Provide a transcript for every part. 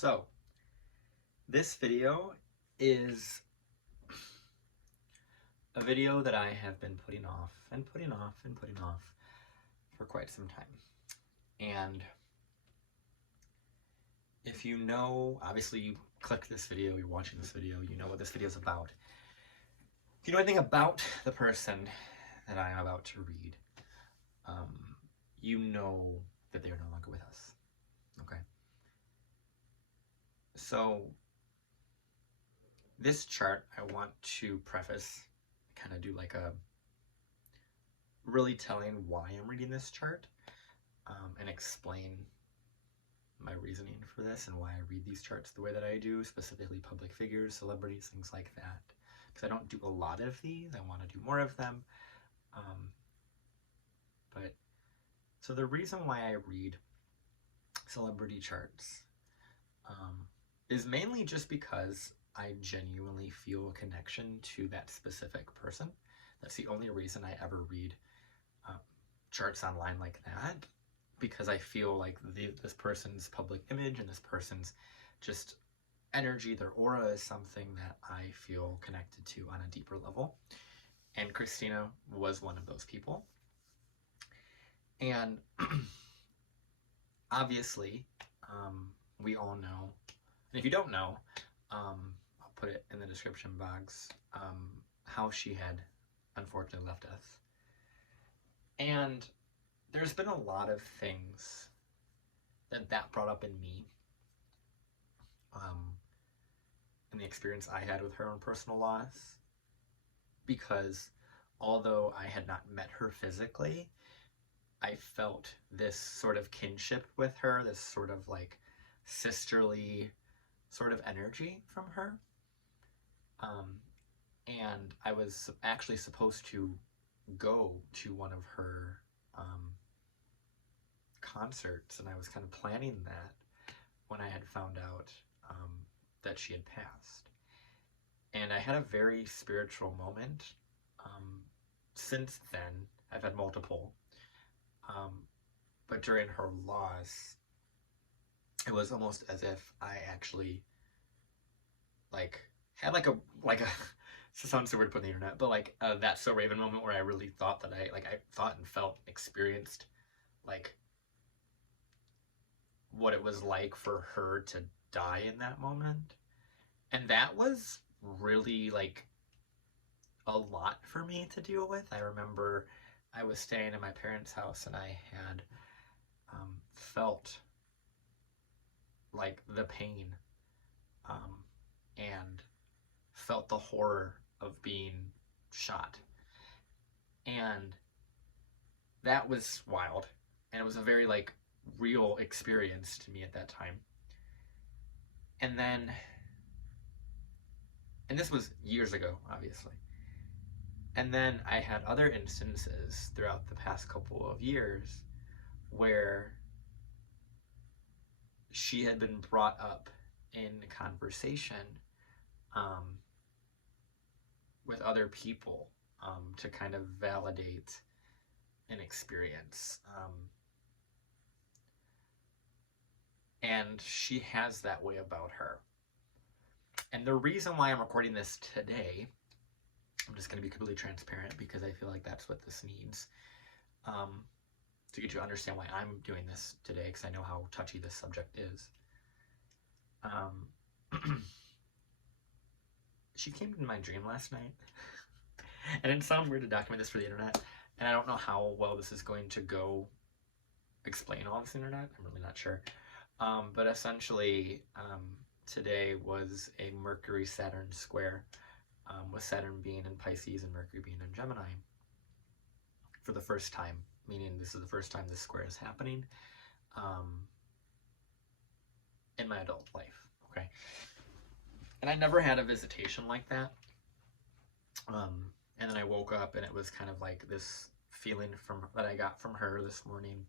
So, this video is a video that I have been putting off for quite some time. And if you know, obviously you clicked this video, you're watching this video, you know what this video is about. If you know anything about the person that I am about to read, you know that they are no longer with us. Okay? So, this chart, I want to preface, kind of do like a really telling why I'm reading this chart, and explain my reasoning for this and why I read these charts the way that I do, specifically public figures, celebrities, things like that. Because I don't do a lot of these, I want to do more of them. So the reason why I read celebrity charts is mainly just because I genuinely feel a connection to that specific person. That's the only reason I ever read charts online like that, because I feel like this person's public image and this person's just energy, their aura, is something that I feel connected to on a deeper level. And Christina was one of those people. And obviously, we all know, and if you don't know, I'll put it in the description box, how she had unfortunately left us. And there's been a lot of things that brought up in me, in the experience I had with her own personal loss, because although I had not met her physically, I felt this sort of kinship with her, this sort of like sisterly sort of energy from her. And I was actually supposed to go to one of her concerts, and I was kind of planning that when I had found out that she had passed. And I had a very spiritual moment. Since then, I've had multiple. But during her loss, it was almost as if I actually had like a it sounds so weird to put on the internet, but like that So Raven moment where I really thought that I thought and felt, experienced like what it was like for her to die in that moment. And that was really like a lot for me to deal with. I remember I was staying in my parents' house, and I had felt like the pain and felt the horror of being shot. And that was wild. And it was a very like real experience to me at that time. And this was years ago, obviously. And then I had other instances throughout the past couple of years where she had been brought up in conversation with other people to kind of validate an experience. And she has that way about her. And the reason why I'm recording this today, I'm just going to be completely transparent because I feel like that's what this needs, to get you to understand why I'm doing this today, because I know how touchy this subject is. She came in my dream last night, and it sounds weird to document this for the internet, and I don't know how well this is going to go explain all this internet. I'm really not sure. But essentially, today was a Mercury-Saturn square, with Saturn being in Pisces and Mercury being in Gemini for the first time, meaning this is the first time this square is happening in my adult life, okay? And I never had a visitation like that. And then I woke up, and it was kind of like this feeling that I got from her this morning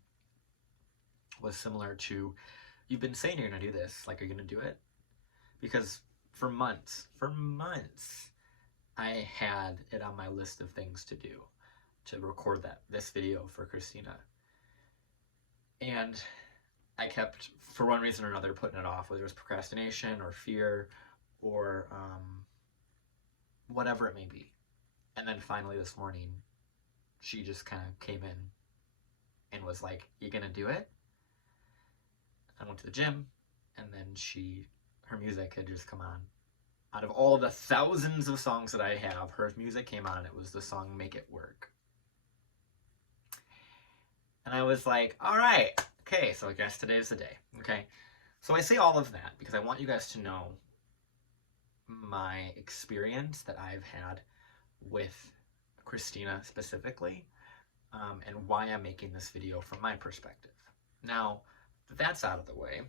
was similar to, you've been saying you're gonna do this, like, are you gonna do it? Because for months, I had it on my list of things to do, to record this video for Christina. And I kept, for one reason or another, putting it off, whether it was procrastination or fear or whatever it may be. And then finally this morning, she just kind of came in and was like, "You gonna do it?" I went to the gym, and then her music had just come on. Out of all the thousands of songs that I have, her music came on. It was the song "Make It Work." And I was like, all right, okay, so I guess today is the day, okay? So I say all of that because I want you guys to know my experience that I've had with Christina specifically, and why I'm making this video from my perspective. Now, that that's out of the way,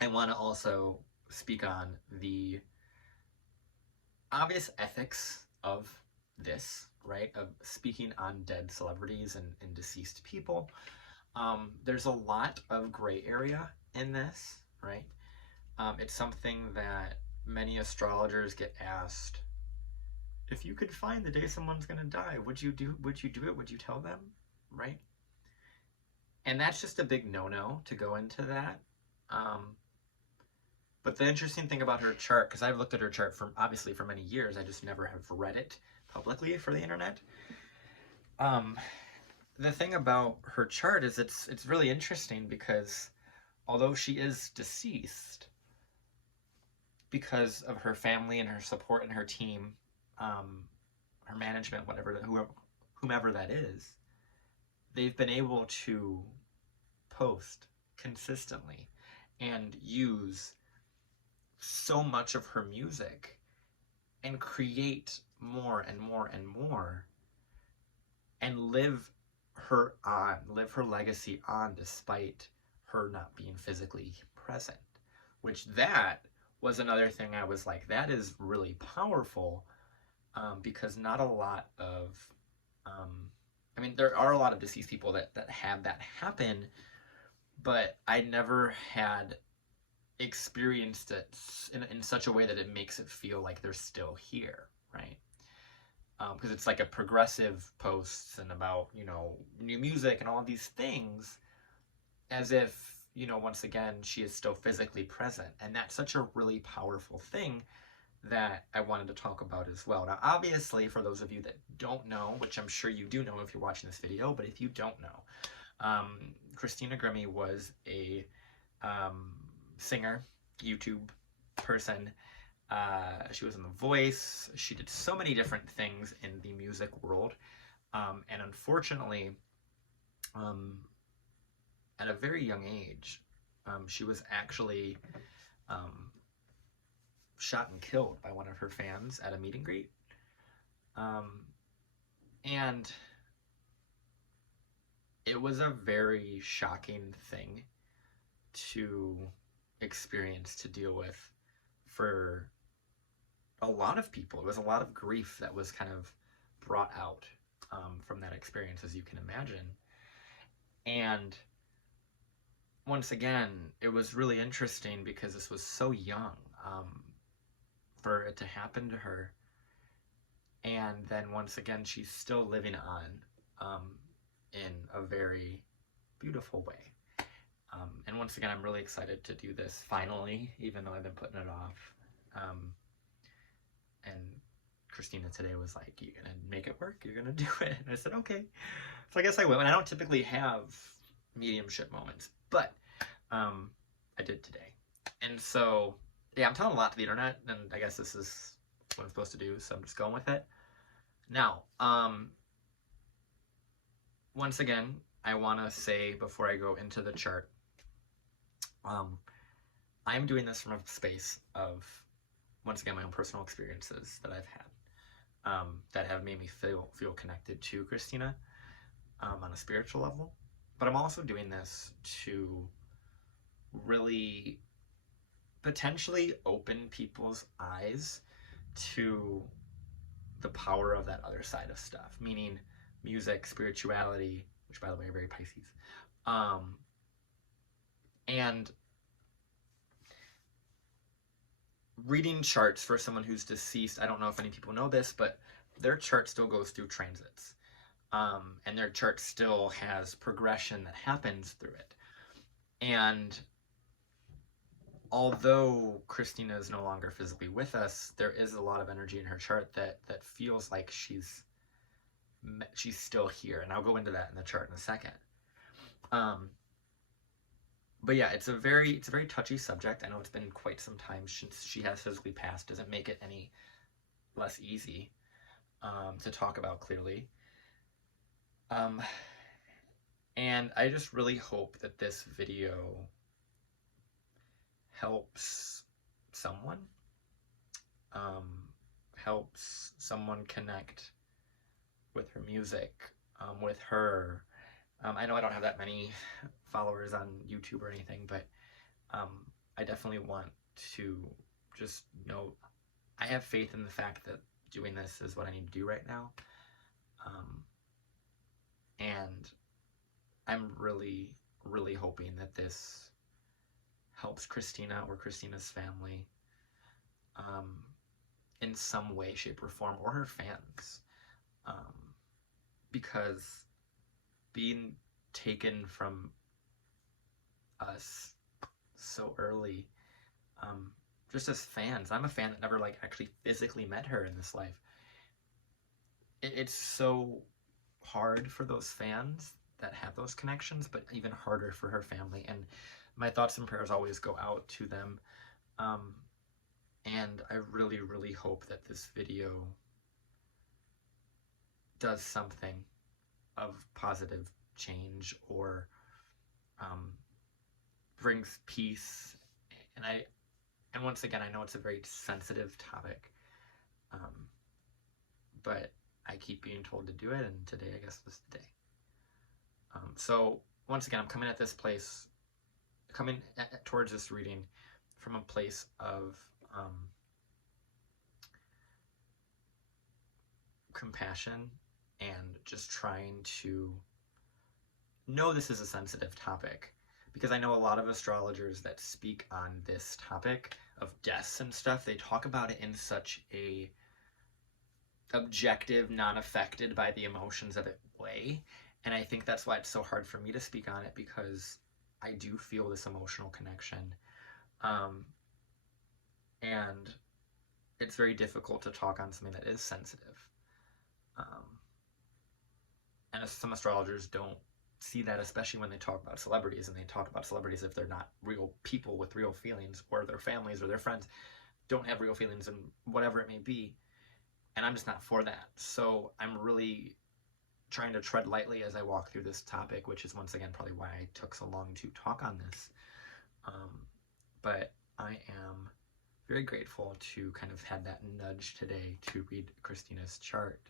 I want to also speak on the obvious ethics of this, right? Of speaking on dead celebrities and deceased people. There's a lot of gray area in this, right? It's something that many astrologers get asked, if you could find the day someone's gonna die, would you do it? Would you tell them, right? And that's just a big no-no to go into that. But the interesting thing about her chart, because I've looked at her chart obviously for many years, I just never have read it publicly for the internet. The thing about her chart is it's really interesting because although she is deceased, because of her family and her support and her team, her management, whomever that is, they've been able to post consistently and use so much of her music and create more and more and more and live her legacy on despite her not being physically present, which that was another thing I was like, that is really powerful, because not a lot of I mean, there are a lot of deceased people that have that happen, but I never had experienced it in such a way that it makes it feel like they're still here, right? Because it's like a progressive posts and about, new music and all these things, as if, once again, she is still physically present. And that's such a really powerful thing that I wanted to talk about as well. Now, obviously, for those of you that don't know, which I'm sure you do know if you're watching this video, but if you don't know, Christina Grimmie was a singer, YouTube person. She was in The Voice. She did so many different things in the music world. And unfortunately, at a very young age, she was actually shot and killed by one of her fans at a meet and greet. And it was a very shocking thing to experience, to deal with for a lot of people. It was a lot of grief that was kind of brought out from that experience, as you can imagine. And once again, it was really interesting because this was so young for it to happen to her. And then once again, she's still living on in a very beautiful way. And once again, I'm really excited to do this finally, even though I've been putting it off. And Christina today was like, "You're gonna make it work, you're gonna do it." And I said, okay. So I guess I will. And I don't typically have mediumship moments, but I did today. And so, yeah, I'm telling a lot to the internet, and I guess this is what I'm supposed to do, so I'm just going with it. Now, once again, I want to say before I go into the chart, I'm doing this from a space of, once again, my own personal experiences that I've had, that have made me feel connected to Christina on a spiritual level. But I'm also doing this to really potentially open people's eyes to the power of that other side of stuff, meaning music, spirituality, which by the way are very Pisces, and reading charts for someone who's deceased. I don't know if any people know this, but their chart still goes through transits, and their chart still has progression that happens through it. And although Christina is no longer physically with us, there is a lot of energy in her chart that feels like she's still here, and I'll go into that in the chart in a second. But yeah, it's a very touchy subject. I know it's been quite some time since she has physically passed. Doesn't make it any less easy to talk about clearly. And I just really hope that this video helps someone, helps someone connect with her music, with her. I know I don't have that many followers on YouTube or anything, but I definitely want to just know I have faith in the fact that doing this is what I need to do right now. And I'm really, really hoping that this helps Christina or Christina's family in some way, shape, or form, or her fans. Because being taken from us so early, just as fans, I'm a fan that never like actually physically met her in this life. It's so hard for those fans that have those connections, but even harder for her family. And my thoughts and prayers always go out to them. And I really, really hope that this video does something of positive change, or brings peace. And once again, I know it's a very sensitive topic, but I keep being told to do it, and today I guess was the day. So once again, I'm coming at this place, towards this reading from a place of compassion, and just trying to know this is a sensitive topic, because I know a lot of astrologers that speak on this topic of deaths and stuff, they talk about it in such a objective, non-affected by the emotions of it way. And I think that's why it's so hard for me to speak on it, because I do feel this emotional connection. And it's very difficult to talk on something that is sensitive. And some astrologers don't see that, especially when they talk about celebrities, and they talk about celebrities if they're not real people with real feelings, or their families or their friends don't have real feelings, and whatever it may be. And I'm just not for that. So I'm really trying to tread lightly as I walk through this topic, which is once again probably why I took so long to talk on this. But I am very grateful to kind of had that nudge today to read Christina's chart.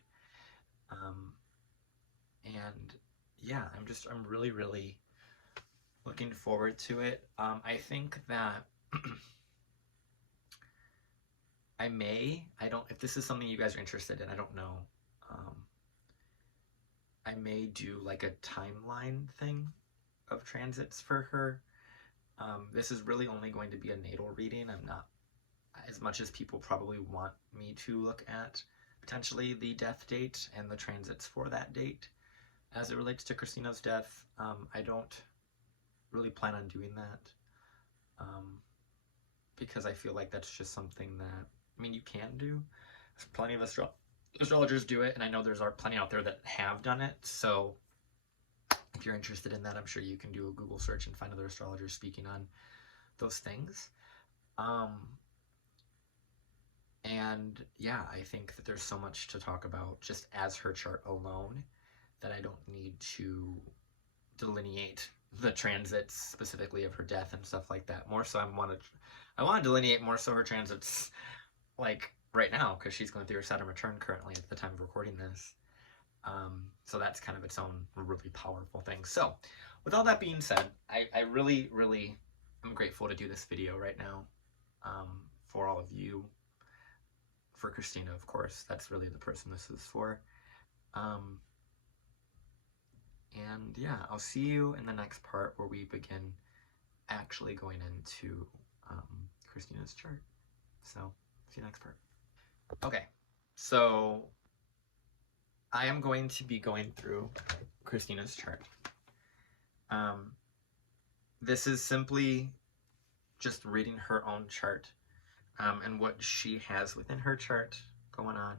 And yeah, I'm really, really looking forward to it. I think that if this is something you guys are interested in, I don't know. I may do like a timeline thing of transits for her. This is really only going to be a natal reading. I'm not, as much as people probably want me to look at potentially the death date and the transits for that date as it relates to Christina's death. I don't really plan on doing that, because I feel like that's just something that, I mean, you can do. There's plenty of astrologers do it, and I know there's plenty out there that have done it. So if you're interested in that, I'm sure you can do a Google search and find other astrologers speaking on those things. And yeah, I think that there's so much to talk about just as her chart alone, that I don't need to delineate the transits specifically of her death and stuff like that. More so, I want to delineate more so her transits like right now, because she's going through her Saturn return currently at the time of recording this. So that's kind of its own really powerful thing. So with all that being said, I really, really am grateful to do this video right now, for all of you, for Christina, of course. That's really the person this is for. And yeah, I'll see you in the next part where we begin actually going into Christina's chart. So, see you next part. Okay, so I am going to be going through Christina's chart. this is simply just reading her own chart, and what she has within her chart going on.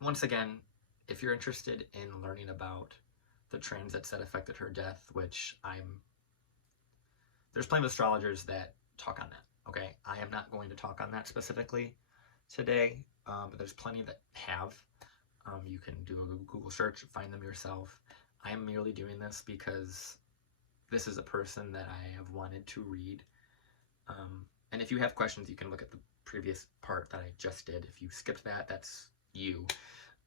Once again, if you're interested in learning about the transits that affected her death, which there's plenty of astrologers that talk on that, okay? I am not going to talk on that specifically today, but there's plenty that have. You can do a Google search, find them yourself. I am merely doing this because this is a person that I have wanted to read. And if you have questions, you can look at the previous part that I just did. If you skipped that, that's you.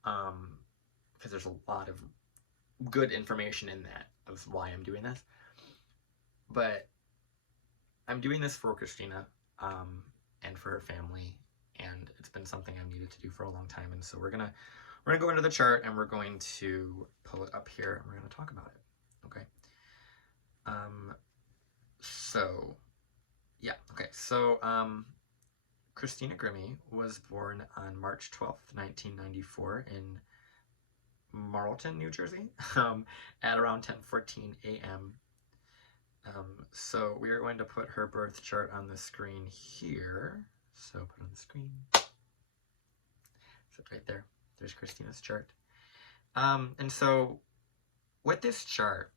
Because there's a lot of good information in that of why I'm doing this. But I'm doing this for Christina, and for her family, and it's been something I've needed to do for a long time. And so we're gonna go into the chart, and we're going to pull it up here, and we're gonna talk about it. Okay. So yeah. Okay. So Christina Grimmie was born on March 12th, 1994 in Marlton, New Jersey, at around 10:14 a.m. So we are going to put her birth chart on the screen here. So put on the screen. So right there. There's Christina's chart. And so with this chart,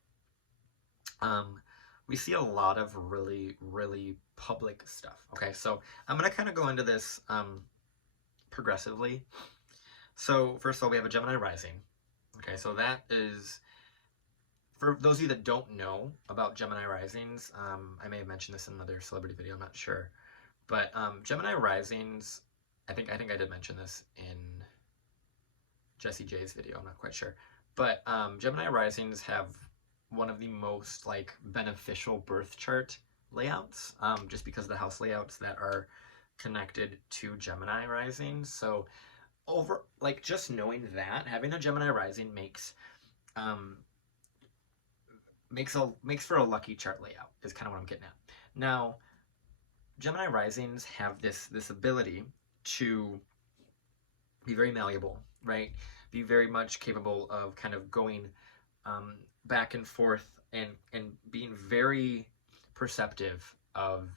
we see a lot of really, really public stuff. Okay, so I'm going to kind of go into this progressively. So first of all, we have a Gemini rising. Okay, so that is, for those of you that don't know about Gemini risings, I may have mentioned this in another celebrity video, I'm not sure. But Gemini risings, I think I did mention this in Jessie J's video, I'm not quite sure. But Gemini risings have one of the most like beneficial birth chart layouts, just because of the house layouts that are connected to Gemini rising. So over, like, just knowing that, having a Gemini rising makes for a lucky chart layout, is kind of what I'm getting at. Now, Gemini risings have this ability to be very malleable, right? Be very much capable of kind of going back and forth and being very perceptive of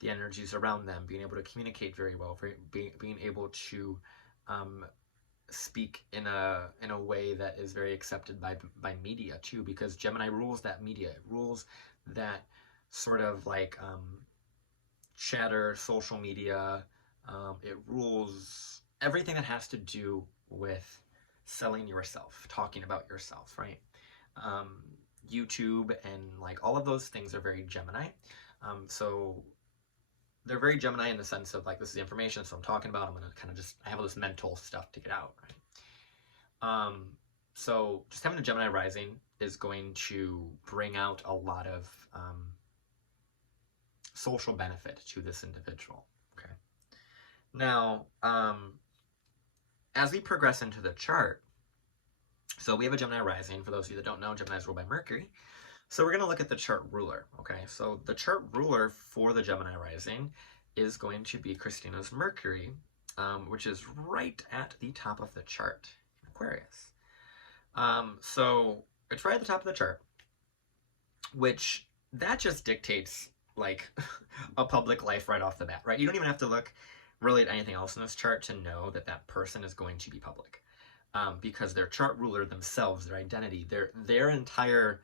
the energies around them, being able to communicate very well, being able to speak in a way that is very accepted by media too, because Gemini rules that media. It rules that sort of like chatter, social media. It rules everything that has to do with selling yourself, talking about yourself, right? YouTube and like all of those things are very Gemini. So they're very Gemini in the sense of like, this is the information, so I'm talking about, I'm going to kind of I have all this mental stuff to get out, right? So just having a Gemini rising is going to bring out a lot of social benefit to this individual, okay? Now, as we progress into the chart, so we have a Gemini rising. For those of you that don't know, Gemini is ruled by Mercury. So we're going to look at the chart ruler, okay? So the chart ruler for the Gemini rising is going to be Christina's Mercury, which is right at the top of the chart, Aquarius. So it's right at the top of the chart, which that just dictates like a public life right off the bat, right? You don't even have to look really at anything else in this chart to know that that person is going to be public, because their chart ruler themselves, their identity, their entire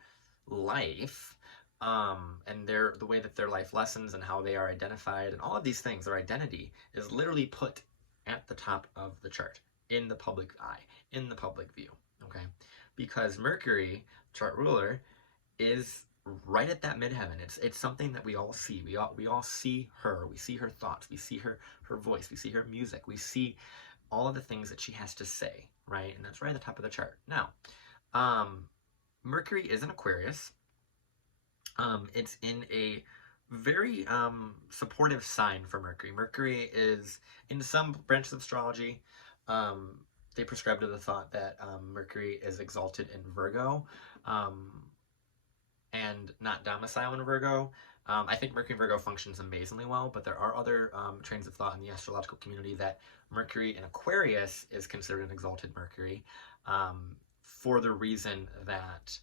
life, and the way that their life lessons and how they are identified and all of these things, their identity is literally put at the top of the chart, in the public eye, in the public view, okay? Because Mercury, chart ruler, is right at that midheaven. It's something that we all see. We all see her. We see her thoughts. We see her voice. We see her music. We see all of the things that she has to say, right? And that's right at the top of the chart. Now, Mercury is in Aquarius. It's in a very supportive sign for Mercury. Mercury is, in some branches of astrology, they prescribe to the thought that Mercury is exalted in Virgo, and not domicile in Virgo. I think Mercury in Virgo functions amazingly well, but there are other trains of thought in the astrological community that Mercury in Aquarius is considered an exalted Mercury, for the reason that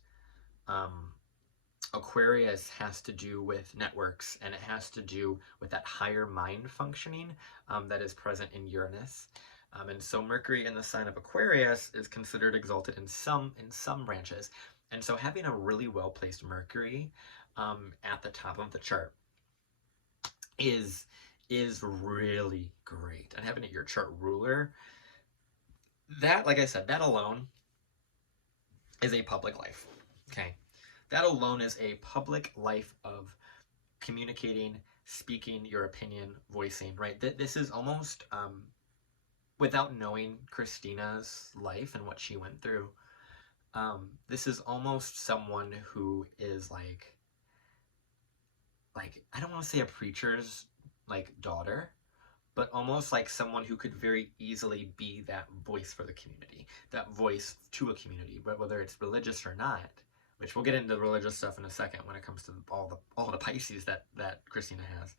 Aquarius has to do with networks, and it has to do with that higher mind functioning that is present in Uranus. And so Mercury in the sign of Aquarius is considered exalted in some branches. And so having a really well-placed Mercury at the top of the chart is really great. And having it your chart ruler, that, like I said, that alone is a public life. Okay. That alone is a public life of communicating, speaking your opinion, voicing, right? This is almost, without knowing Christina's life and what she went through, this is almost someone who is like, I don't want to say a preacher's like daughter, but almost like someone who could very easily be that voice for the community, that voice to a community, but whether it's religious or not, which we'll get into the religious stuff in a second when it comes to all the Pisces that Christina has.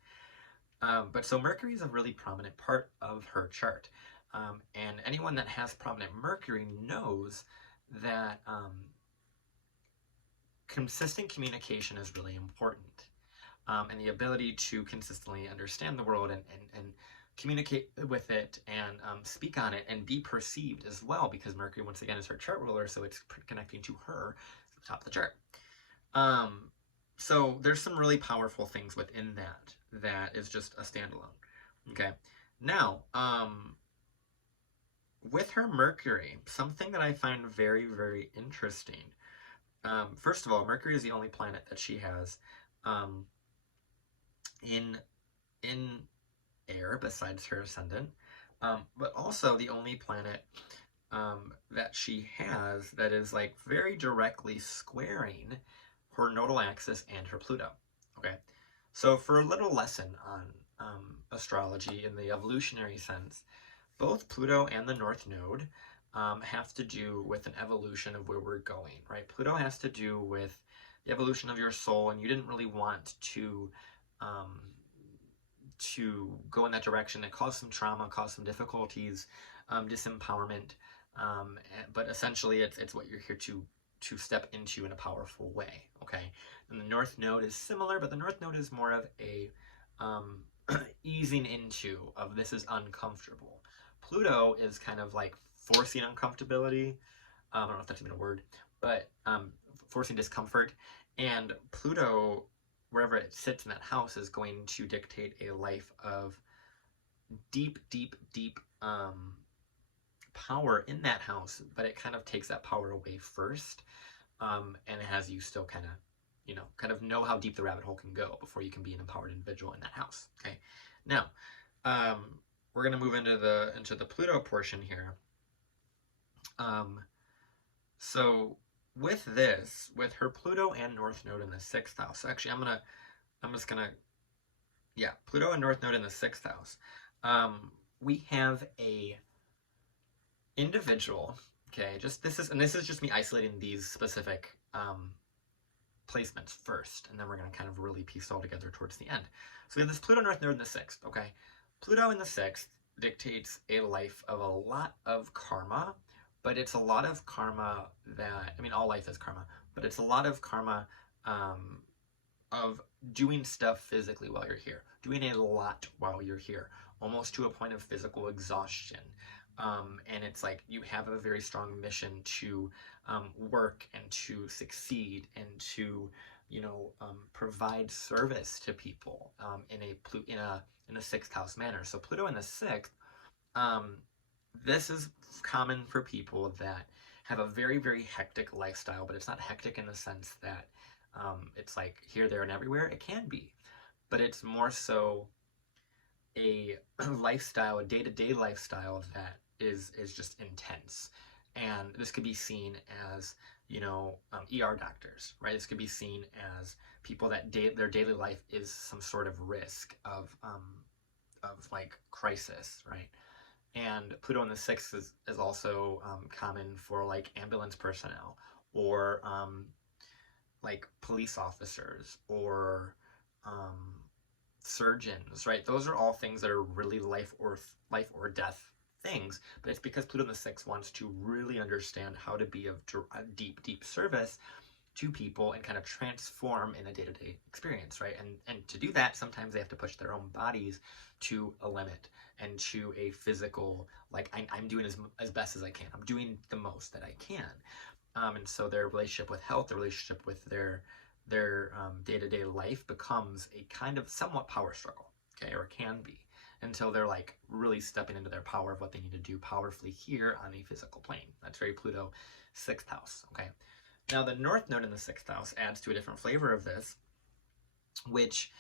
But so Mercury is a really prominent part of her chart. And anyone that has prominent Mercury knows that consistent communication is really important. And the ability to consistently understand the world and communicate with it and speak on it and be perceived as well, because Mercury, once again, is her chart ruler, so it's connecting to her at the top of the chart. So there's some really powerful things within that is just a standalone. Okay. Now, with her Mercury, something that I find very, very interesting. First of all, Mercury is the only planet that she has in air besides her ascendant, but also the only planet that she has that is like very directly squaring her nodal axis and her Pluto. Okay, so for a little lesson on astrology in the evolutionary sense, both Pluto and the North Node have to do with an evolution of where we're going, right? Pluto has to do with the evolution of your soul, and you didn't really want to go in that direction. It caused some trauma, caused some difficulties, disempowerment, but essentially it's what you're here to step into in a powerful way, okay? And the North Node is similar, but the North Node is more of a easing into of this is uncomfortable. Pluto is kind of like forcing uncomfortability. I don't know if that's even a word, but forcing discomfort. And Pluto, wherever it sits in that house, is going to dictate a life of deep, deep, deep power in that house, but it kind of takes that power away first, and it has you still kind of know how deep the rabbit hole can go before you can be an empowered individual in that house. Okay, now we're going to move into the Pluto portion here. So with her Pluto and North Node in the 6th house, actually Pluto and North Node in the 6th house, we have a individual, okay, this is just me isolating these specific placements first, and then we're going to kind of really piece it all together towards the end. So we have this Pluto North Node in the 6th, okay? Pluto in the 6th dictates a life of a lot of karma, but it's a lot of karma that, I mean, all life is karma, but it's a lot of karma of doing stuff physically while you're here, doing a lot while you're here, almost to a point of physical exhaustion. And it's like you have a very strong mission to work and to succeed and to, provide service to people in a 6th house manner. So Pluto in the 6th, this is common for people that have a very, very hectic lifestyle, but it's not hectic in the sense that it's like here, there, and everywhere. It can be, but it's more so a lifestyle, a day-to-day lifestyle that is just intense. And this could be seen as, ER doctors, right? This could be seen as people that their daily life is some sort of risk of like crisis, right? And Pluto in the 6th is also common for like ambulance personnel or like police officers or surgeons, right? Those are all things that are really life or death things, but it's because Pluto in the 6th wants to really understand how to be of deep, deep service to people and kind of transform in a day-to-day experience, right? And to do that, sometimes they have to push their own bodies to a limit and to a physical, like, I'm doing as best as I can. I'm doing the most that I can. And so their relationship with health, their relationship with their day-to-day life becomes a kind of somewhat power struggle, okay, or can be, until they're like really stepping into their power of what they need to do powerfully here on a physical plane. That's very Pluto, 6th house, okay? Now the North Node in the 6th house adds to a different flavor of this, which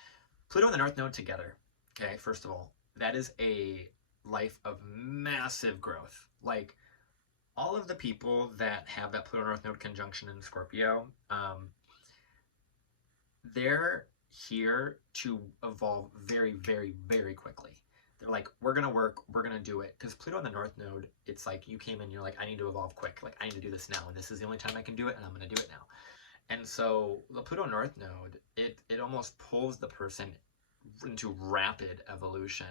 Pluto and the North Node together, okay, first of all, that is a life of massive growth. Like, all of the people that have that Pluto North Node conjunction in Scorpio, they're here to evolve very, very, very quickly. They're like, we're going to work, we're going to do it. Because Pluto on the North Node, it's like you came in, you're like, I need to evolve quick. Like, I need to do this now. And this is the only time I can do it, and I'm going to do it now. And so the Pluto North Node, it almost pulls the person into rapid evolution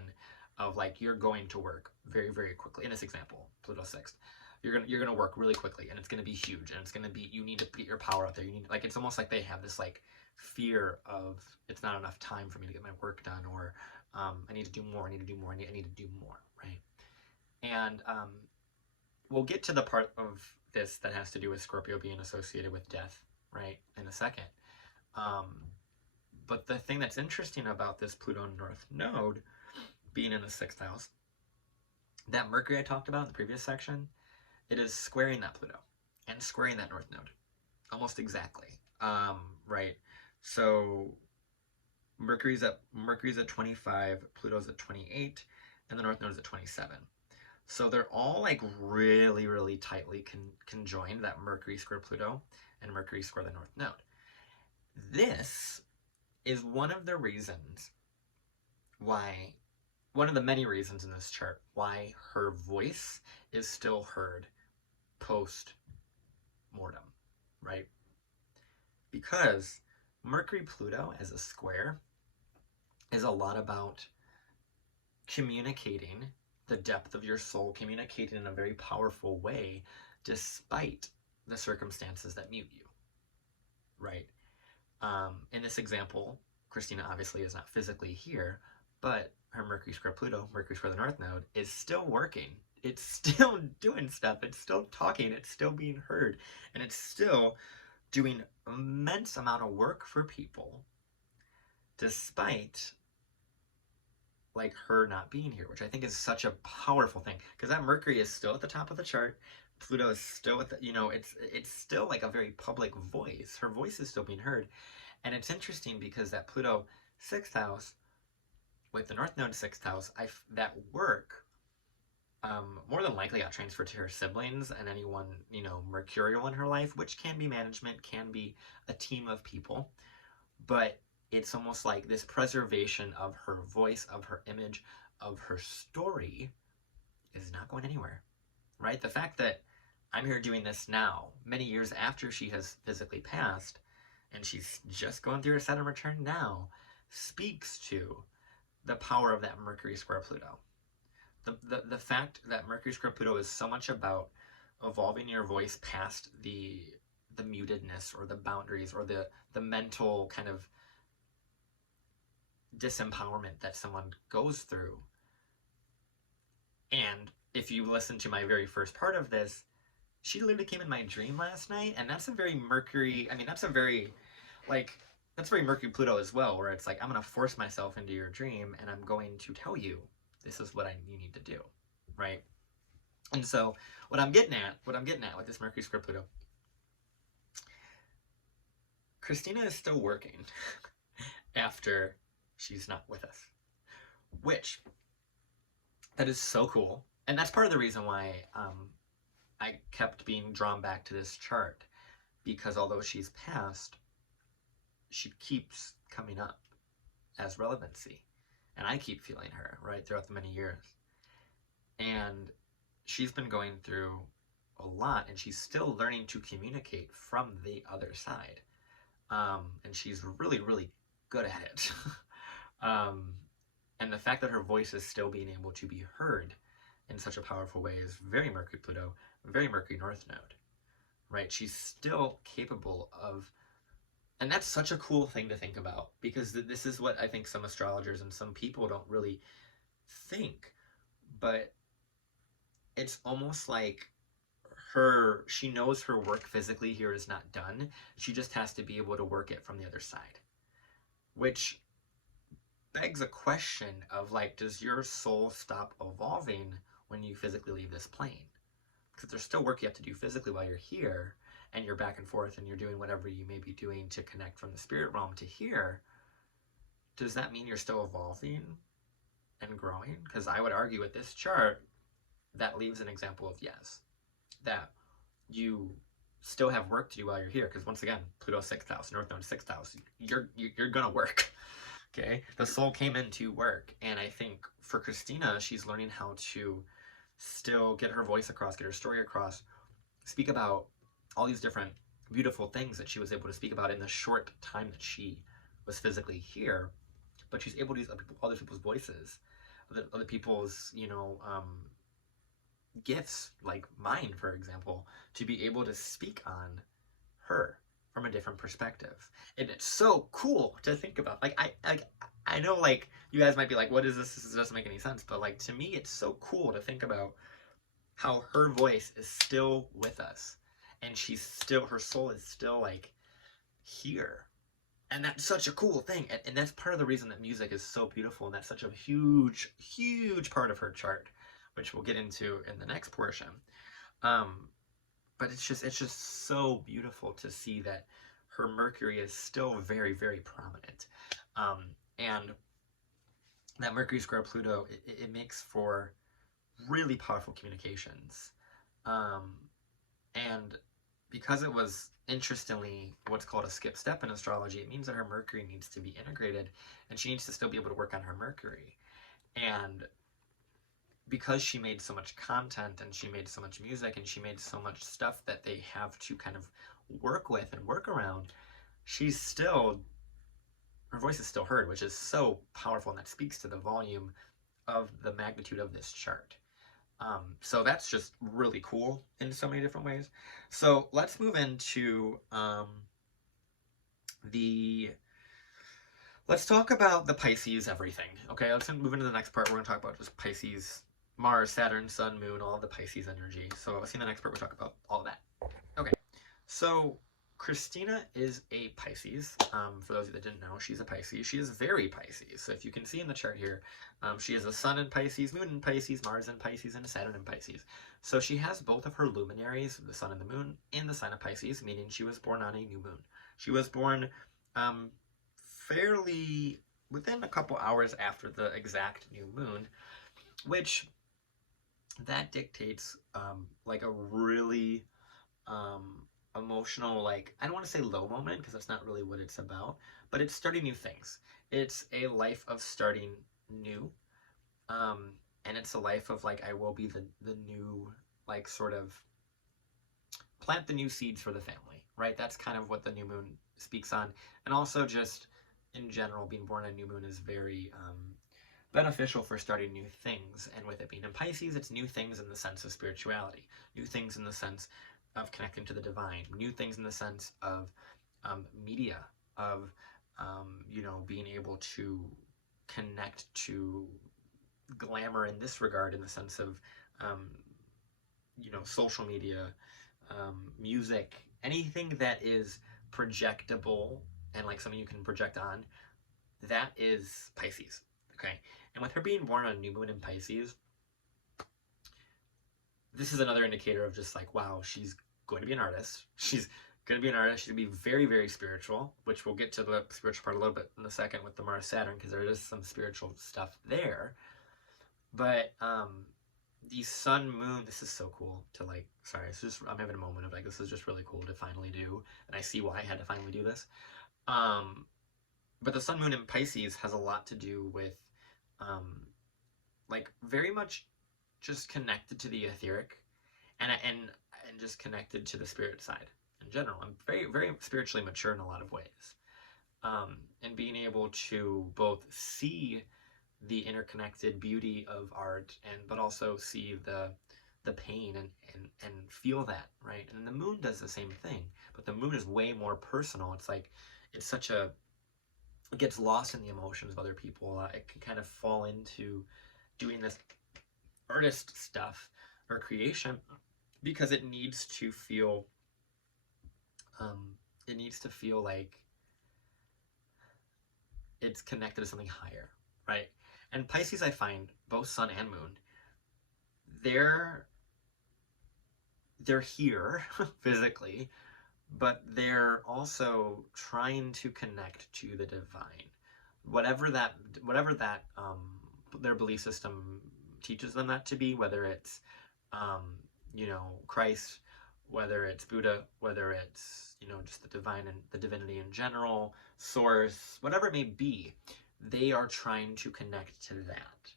of like, you're going to work very, very quickly. In this example, Pluto 6th. You're gonna work really quickly, and it's gonna be huge, and it's gonna be, you need to get your power out there. You need, like, it's almost like they have this like fear of, it's not enough time for me to get my work done, or I need to do more, I need to do more, I need to do more, right? And we'll get to the part of this that has to do with Scorpio being associated with death, right, in a second. But the thing that's interesting about this Pluto North Node being in the 6th house, that Mercury I talked about in the previous section, it is squaring that Pluto and squaring that North Node almost exactly, right? So Mercury's at 25, Pluto's at 28, and the North Node is at 27. So they're all like really, really tightly conjoined, that Mercury square Pluto and Mercury square the North Node. This is one of the reasons why, one of the many reasons in this chart, why her voice is still heard post-mortem, right? Because Mercury-Pluto as a square is a lot about communicating the depth of your soul, communicating in a very powerful way despite the circumstances that mute you, right? In this example, Christina obviously is not physically here, but her Mercury square Pluto, Mercury square the North Node, is still working. It's still doing stuff. It's still talking. It's still being heard. And it's still doing immense amount of work for people despite like her not being here, which I think is such a powerful thing, because that Mercury is still at the top of the chart. Pluto is still at the, you know, it's still like a very public voice. Her voice is still being heard. And it's interesting because that Pluto 6th house with the North Node 6th house, that work more than likely got transferred to her siblings and anyone, you know, mercurial in her life, which can be management, can be a team of people, but it's almost like this preservation of her voice, of her image, of her story is not going anywhere, right? The fact that I'm here doing this now, many years after she has physically passed, and she's just going through her Saturn return now, speaks to the power of that Mercury square Pluto. The fact that Mercury square Pluto is so much about evolving your voice past the mutedness or the boundaries or the mental kind of disempowerment that someone goes through. And if you listen to my very first part of this, she literally came in my dream last night, and that's a very Mercury, I mean, that's very Mercury Pluto as well, where it's like, I'm going to force myself into your dream, and I'm going to tell you, this is what you need to do, right? And so what I'm getting at with this Mercury square Pluto, Christina is still working after she's not with us, which, that is so cool. And that's part of the reason why I kept being drawn back to this chart, because although she's passed, she keeps coming up as relevancy. And I keep feeling her, right, throughout the many years. And she's been going through a lot, and she's still learning to communicate from the other side. And she's really, really good at it. And the fact that her voice is still being able to be heard in such a powerful way is very Mercury Pluto, very Mercury North Node, right? She's still capable of, and that's such a cool thing to think about, because this is what I think some astrologers and some people don't really think, but it's almost like she knows her work physically here is not done. She just has to be able to work it from the other side, which begs a question of like, does your soul stop evolving when you physically leave this plane? Because there's still work you have to do physically while you're here, and you're back and forth and you're doing whatever you may be doing to connect from the spirit realm to here. Does that mean you're still evolving and growing? Because I would argue with this chart, that leaves an example of yes, that you still have work to do while you're here. Because once again, Pluto 6th house, North Node 6th house, you're gonna work. Okay, the soul came in to work, and I think for Christina, she's learning how to still get her voice across, get her story across, speak about all these different beautiful things that she was able to speak about in the short time that she was physically here. But she's able to use other people's voices, other people's, gifts, like mine, for example, to be able to speak on her from a different perspective. And it's so cool to think about. Like I know, like, you guys might be like, what is this? This doesn't make any sense. But like, to me, it's so cool to think about how her voice is still with us, and her soul is still like here. And that's such a cool thing. And that's part of the reason that music is so beautiful, and that's such a huge, huge part of her chart, which we'll get into in the next portion. But it's just so beautiful to see that her Mercury is still very, very prominent. And that Mercury square Pluto, it makes for really powerful communications. And because it was, interestingly, what's called a skip step in astrology, it means that her Mercury needs to be integrated, and she needs to still be able to work on her Mercury. And because she made so much content, and she made so much music, and she made so much stuff that they have to kind of work with and work around, her voice is still heard, which is so powerful, and that speaks to the volume of the magnitude of this chart. So that's just really cool in so many different ways. So let's move into let's talk about the Pisces everything. Okay, let's move into the next part. We're going to talk about just Pisces, Mars, Saturn, Sun, Moon, all of the Pisces energy. So let's see in the next part, we'll talk about all of that. Okay, so Christina is a Pisces. For those of you that didn't know, she's a Pisces. She is very Pisces. So if you can see in the chart here, she has a Sun in Pisces, Moon in Pisces, Mars in Pisces, and a Saturn in Pisces. So she has both of her luminaries, the Sun and the Moon, in the sign of Pisces, meaning she was born on a new moon. She was born fairly within a couple hours after the exact new moon, which that dictates like a really emotional, like, I don't want to say low moment, because that's not really what it's about, but it's starting new things. It's a life of starting new, and it's a life of like, I will be the new, like, sort of plant the new seeds for the family, right? That's kind of what the new moon speaks on. And also just in general, being born on a new moon is very beneficial for starting new things. And with it being in Pisces, it's new things in the sense of spirituality, new things in the sense of connecting to the divine, new things in the sense of media, of being able to connect to glamour in this regard, in the sense of social media, music, anything that is projectable and like something you can project on. That is Pisces. Okay, and with her being born on a new moon in Pisces, this is another indicator of just like, wow, she's going to be an artist. She's going to be an artist. She's going to be very, very spiritual, which we'll get to the spiritual part a little bit in a second with the Mars Saturn, because there is some spiritual stuff there. But the Sun Moon, this is so cool to like, sorry, it's just, I'm having a moment of like, this is just really cool to finally do, and I see why I had to finally do this. But the Sun Moon in Pisces has a lot to do with like very much just connected to the etheric, and just connected to the spirit side in general. I'm very, very spiritually mature in a lot of ways, and being able to both see the interconnected beauty of art, but also see the the pain and feel that, right? And the moon does the same thing, but the moon is way more personal. It's like, it's such a, it gets lost in the emotions of other people. It can kind of fall into doing this artist stuff or creation because it needs to feel, it needs to feel like it's connected to something higher, right? And Pisces, I find, both sun and moon, they're here physically, but they're also trying to connect to the divine, whatever that their belief system teaches them that to be, whether it's you know, Christ, whether it's Buddha, whether it's, you know, just the divine and the divinity in general, source, whatever it may be, they are trying to connect to that.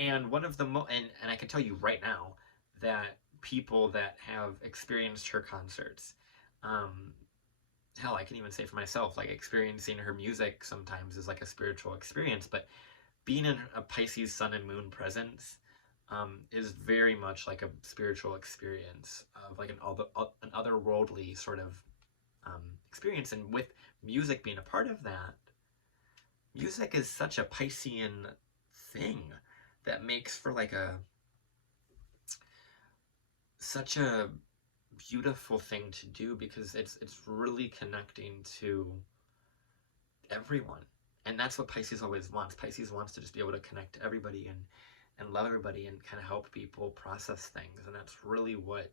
And one of the and I can tell you right now that people that have experienced her concerts, hell, I can even say for myself, like, experiencing her music sometimes is like a spiritual experience, but being in a Pisces sun and moon presence is very much like a spiritual experience of like an otherworldly sort of experience. And with music being a part of that, music is such a Piscean thing that makes for like such a beautiful thing to do, because it's really connecting to everyone. And that's what Pisces always wants. Pisces wants to just be able to connect to everybody and love everybody and kind of help people process things. And that's really what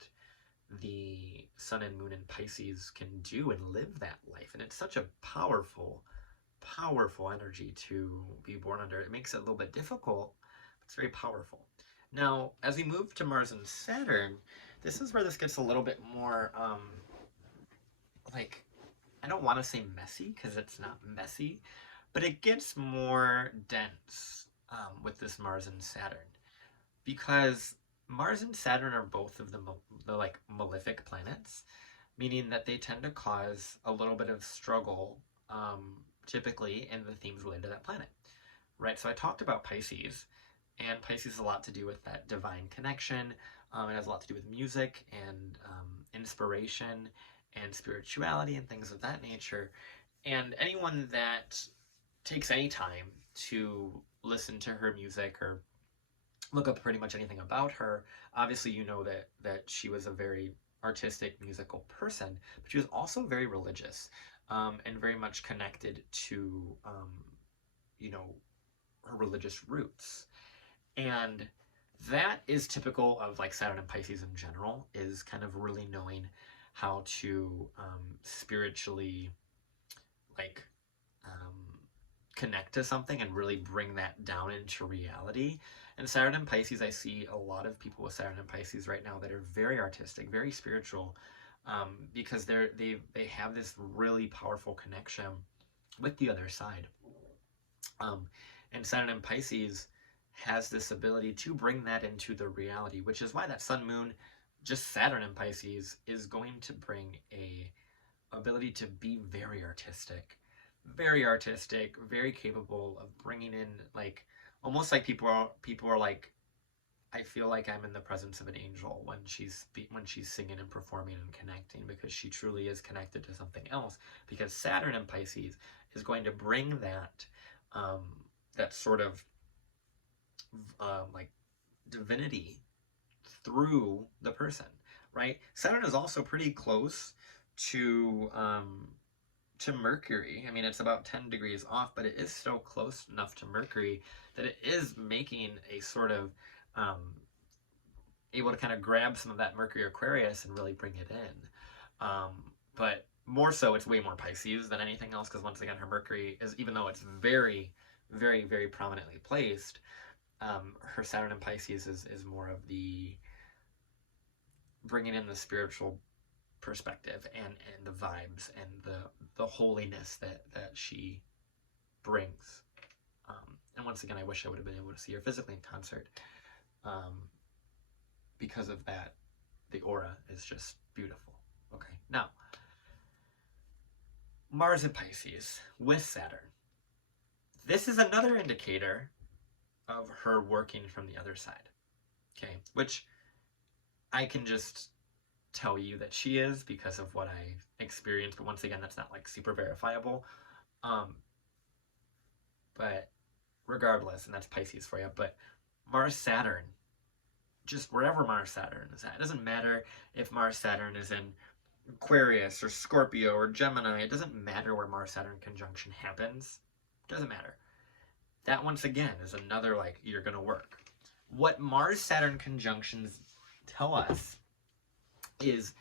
the sun and moon in Pisces can do and live that life. And it's such a powerful, powerful energy to be born under. It makes it a little bit difficult, but it's very powerful. Now, as we move to Mars and Saturn, this is where this gets a little bit more, like, I don't want to say messy, because it's not messy, but it gets more dense with this Mars and Saturn, because Mars and Saturn are both of the like malefic planets, meaning that they tend to cause a little bit of struggle, typically in the themes related to that planet, right? So I talked about Pisces, and Pisces has a lot to do with that divine connection. It has a lot to do with music and inspiration and spirituality and things of that nature. And anyone that takes any time to listen to her music or look up pretty much anything about her, obviously you know that she was a very artistic, musical person, but she was also very religious, and very much connected to, you know, her religious roots. And that is typical of like Saturn and Pisces in general, is kind of really knowing how to spiritually like connect to something and really bring that down into reality. And Saturn and Pisces, I see a lot of people with Saturn and Pisces right now that are very artistic, very spiritual, because they have this really powerful connection with the other side. And Saturn and Pisces has this ability to bring that into the reality, which is why that sun moon, just Saturn and Pisces, is going to bring a ability to be very artistic, very capable of bringing in, like, almost like people are like, I feel like I'm in the presence of an angel when she's singing and performing and connecting, because she truly is connected to something else, because Saturn in Pisces is going to bring that that sort of like divinity through the person, right? Saturn is also pretty close to Mercury. I mean, it's about 10 degrees off, but it is still close enough to Mercury that it is making a sort of able to kind of grab some of that Mercury Aquarius and really bring it in. But more so, it's way more Pisces than anything else, because once again, her Mercury is, even though it's very, very, very prominently placed, her Saturn in Pisces is more of the bringing in the spiritual perspective and the vibes and the holiness that she brings. And once again, I wish I would have been able to see her physically in concert, because of that. The aura is just beautiful. Okay, now Mars in Pisces with Saturn. This is another indicator of her working from the other side. Okay, which I can just tell you that she is because of what I experienced, but once again, that's not like super verifiable. But regardless, and that's Pisces for you, but Mars Saturn, just wherever Mars Saturn is at, it doesn't matter if Mars Saturn is in Aquarius or Scorpio or Gemini, it doesn't matter where Mars Saturn conjunction happens, it doesn't matter. That once again is another like you're gonna work. What Mars Saturn conjunctions tell us is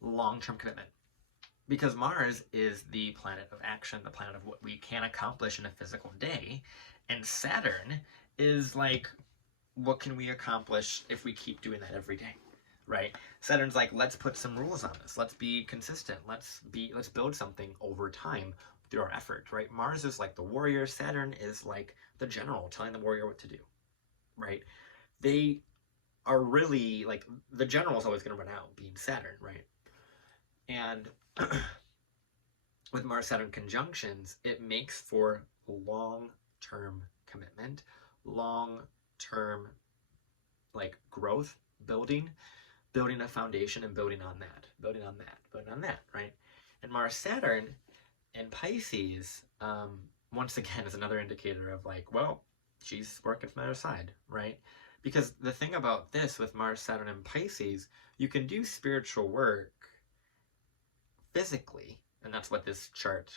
long-term commitment, because Mars is the planet of action, the planet of what we can accomplish in a physical day, and Saturn is like, what can we accomplish if we keep doing that every day, right? Saturn's like, let's put some rules on this, let's be consistent, let's build something over time through our effort, right? Mars is like the warrior, Saturn is like the general telling the warrior what to do, right? They are really like, the general is always going to run out, being Saturn, right? And with Mars Saturn conjunctions, it makes for long-term commitment, long-term like growth, building a foundation and building on that, right? And Mars Saturn and Pisces, once again, is another indicator of like, well, she's working from the other side, right? Because the thing about this with Mars, Saturn, and Pisces, you can do spiritual work physically, and that's what this chart,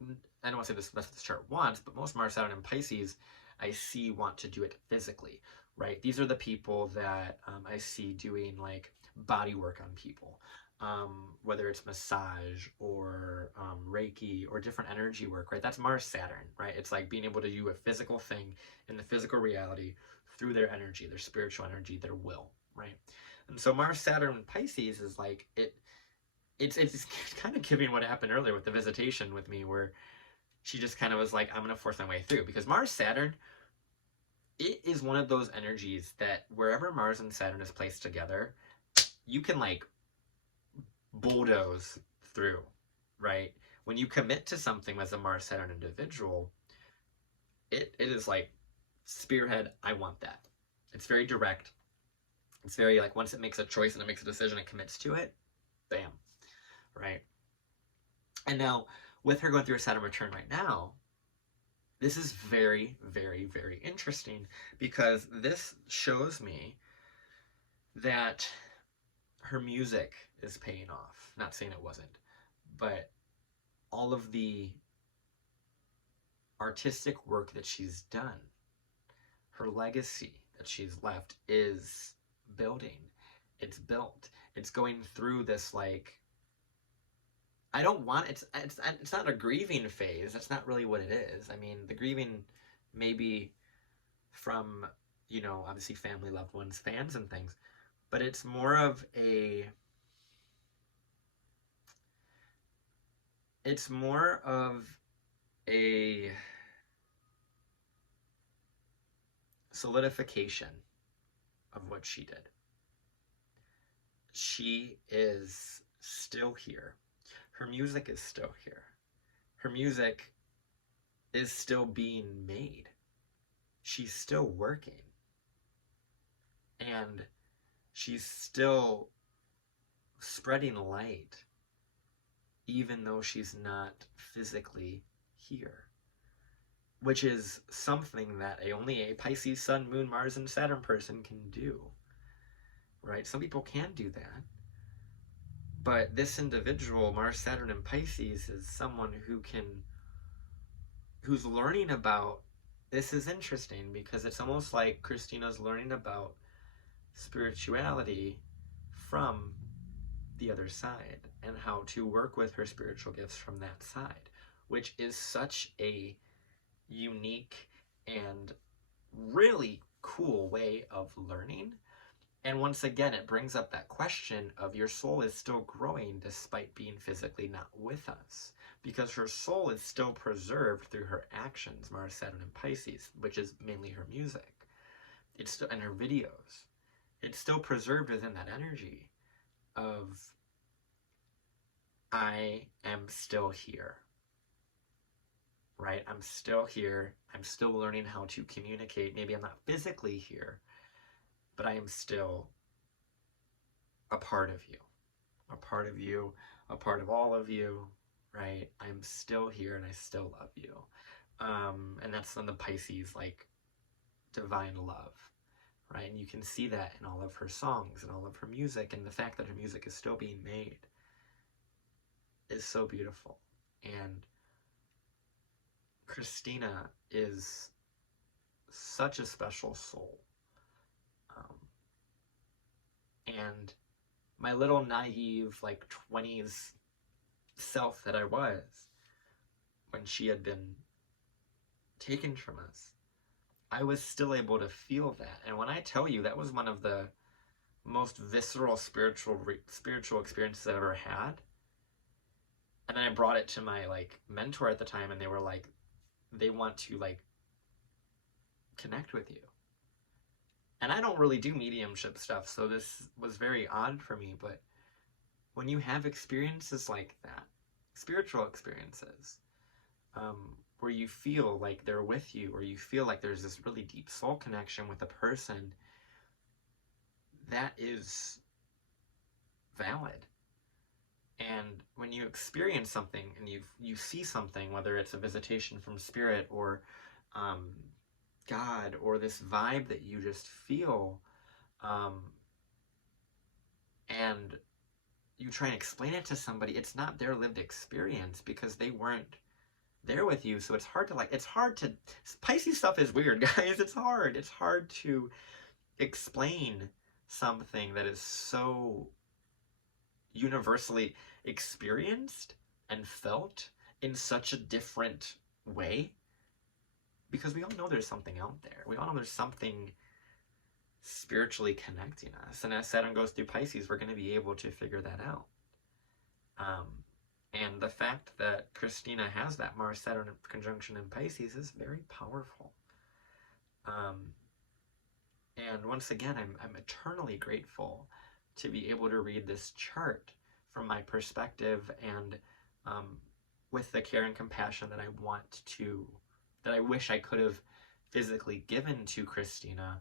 I don't want to say that's what this chart wants, but most Mars, Saturn, and Pisces I see want to do it physically, right? These are the people that I see doing like body work on people, whether it's massage or Reiki or different energy work, right? That's Mars, Saturn, right? It's like being able to do a physical thing in the physical reality through their energy, their spiritual energy, their will, right? And so Mars, Saturn, and Pisces is like, it's kind of giving what happened earlier with the visitation with me, where she just kind of was like, I'm going to force my way through. Because Mars, Saturn, it is one of those energies that wherever Mars and Saturn is placed together, you can like bulldoze through, right? When you commit to something as a Mars, Saturn individual, it is like, spearhead, I want that. It's very direct. It's very like, once it makes a choice and it makes a decision, it commits to it, bam, right? And now, with her going through a Saturn return right now, this is very, very, very interesting, because this shows me that her music is paying off. Not saying it wasn't, but all of the artistic work that she's done, her legacy that she's left is building. It's built. It's going through this like, I don't want, it's not a grieving phase. That's not really what it is. I mean, the grieving maybe from, you know, obviously family, loved ones, fans and things, but it's more of a, solidification of what she did. She is still here. Her music is still here. Her music is still being made. She's still working. And she's still spreading light, even though she's not physically here. Which is something that only a Pisces, Sun, Moon, Mars, and Saturn person can do. Right? Some people can do that. But this individual, Mars, Saturn, and Pisces, is someone who's learning about, this is interesting because it's almost like Christina's learning about spirituality from the other side and how to work with her spiritual gifts from that side, which is such a unique and really cool way of learning. And once again, it brings up that question of your soul is still growing despite being physically not with us, because her soul is still preserved through her actions, Mars, Saturn, and Pisces, which is mainly her music. It's still, and her videos. It's still preserved within that energy of, I am still here. Right? I'm still here. I'm still learning how to communicate. Maybe I'm not physically here, but I am still a part of you, a part of you, a part of all of you, right? I'm still here and I still love you. And that's in the Pisces, like, divine love, right? And you can see that in all of her songs and all of her music, and the fact that her music is still being made is so beautiful. And Christina is such a special soul. And my little naive, like, 20s self that I was when she had been taken from us, I was still able to feel that. And when I tell you, that was one of the most visceral spiritual experiences I've ever had. And then I brought it to my, like, mentor at the time, and they were like, they want to, like, connect with you. And I don't really do mediumship stuff, so this was very odd for me. But when you have experiences like that, spiritual experiences, where you feel like they're with you, or you feel like there's this really deep soul connection with a person, that is valid. And when you experience something and you see something, whether it's a visitation from spirit or God, or this vibe that you just feel, and you try and explain it to somebody, it's not their lived experience because they weren't there with you. So it's hard to, Pisces stuff is weird, guys. It's hard to explain something that is so universally experienced and felt in such a different way, because we all know there's something out there. We all know there's something spiritually connecting us, and as Saturn goes through Pisces, we're going to be able to figure that out. And the fact that Christina has that Mars-Saturn conjunction in Pisces is very powerful. And once again, I'm eternally grateful to be able to read this chart from my perspective, and with the care and compassion that I wish I could have physically given to Christina,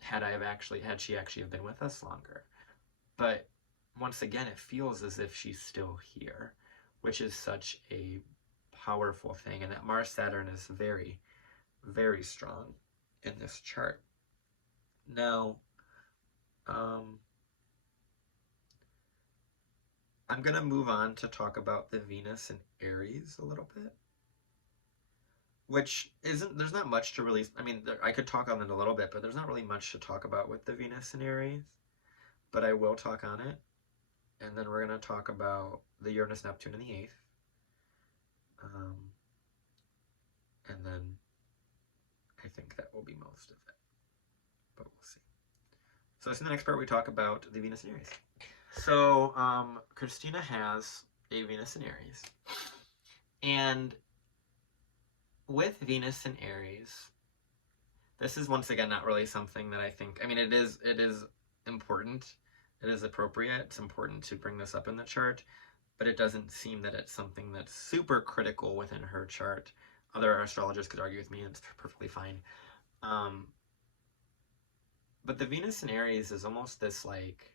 had she actually have been with us longer. But once again, it feels as if she's still here, which is such a powerful thing. And that Mars-Saturn is very, very strong in this chart. Now, I'm going to move on to talk about the Venus in Aries a little bit, which there's not much to really, I could talk on it a little bit, but there's not really much to talk about with the Venus in Aries, but I will talk on it. And then we're going to talk about the Uranus-Neptune in the 8th. And then I think that will be most of it, but we'll see. So in the next part, we talk about the Venus in Aries. So Christina has a Venus in Aries. And with Venus in Aries, this is once again not really something that I think, it is important. It is appropriate. It's important to bring this up in the chart, but it doesn't seem that it's something that's super critical within her chart. Other astrologers could argue with me, and it's perfectly fine. But the Venus in Aries is almost this, like,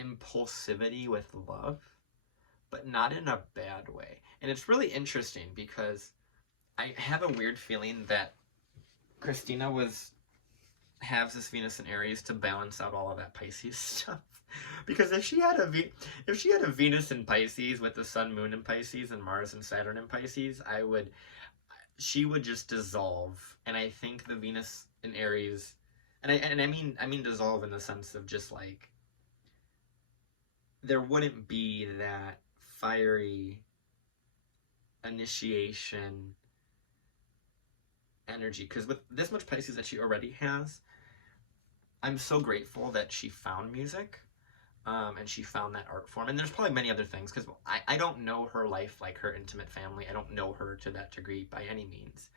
impulsivity with love, but not in a bad way. And it's really interesting because I have a weird feeling that Christina has this Venus in Aries to balance out all of that Pisces stuff. Because if she had a Venus in Pisces with the Sun, Moon in Pisces, and Mars and Saturn in Pisces, she would just dissolve. And I think the Venus in Aries, and I mean dissolve in the sense of just, like, there wouldn't be that fiery initiation energy. Because with this much Pisces that she already has, I'm so grateful that she found music, and she found that art form. And there's probably many other things, because I don't know her life, like her intimate family. I don't know her to that degree by any means.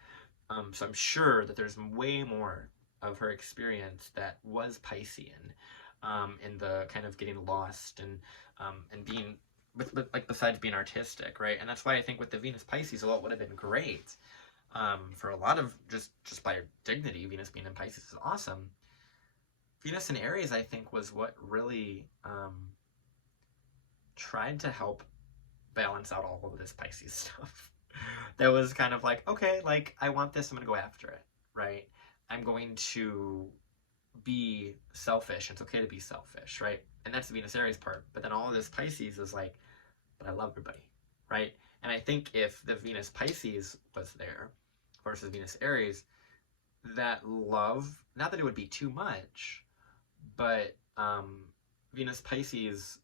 So I'm sure that there's way more of her experience that was Piscean, in the kind of getting lost and being, besides being artistic, right? And that's why I think with the Venus Pisces, a lot would have been great. for a lot of just by dignity. Venus being in Pisces is awesome. Venus in Aries, I think, was what really tried to help balance out all of this Pisces stuff. That was kind of like, okay, like, I want this, I'm gonna go after it, right? I'm going to be selfish. It's okay to be selfish, right? And that's the Venus Aries part. But then all of this Pisces is like, but I love everybody, right? And I think if the Venus Pisces was there versus Venus Aries, that love, not that it would be too much, but Venus Pisces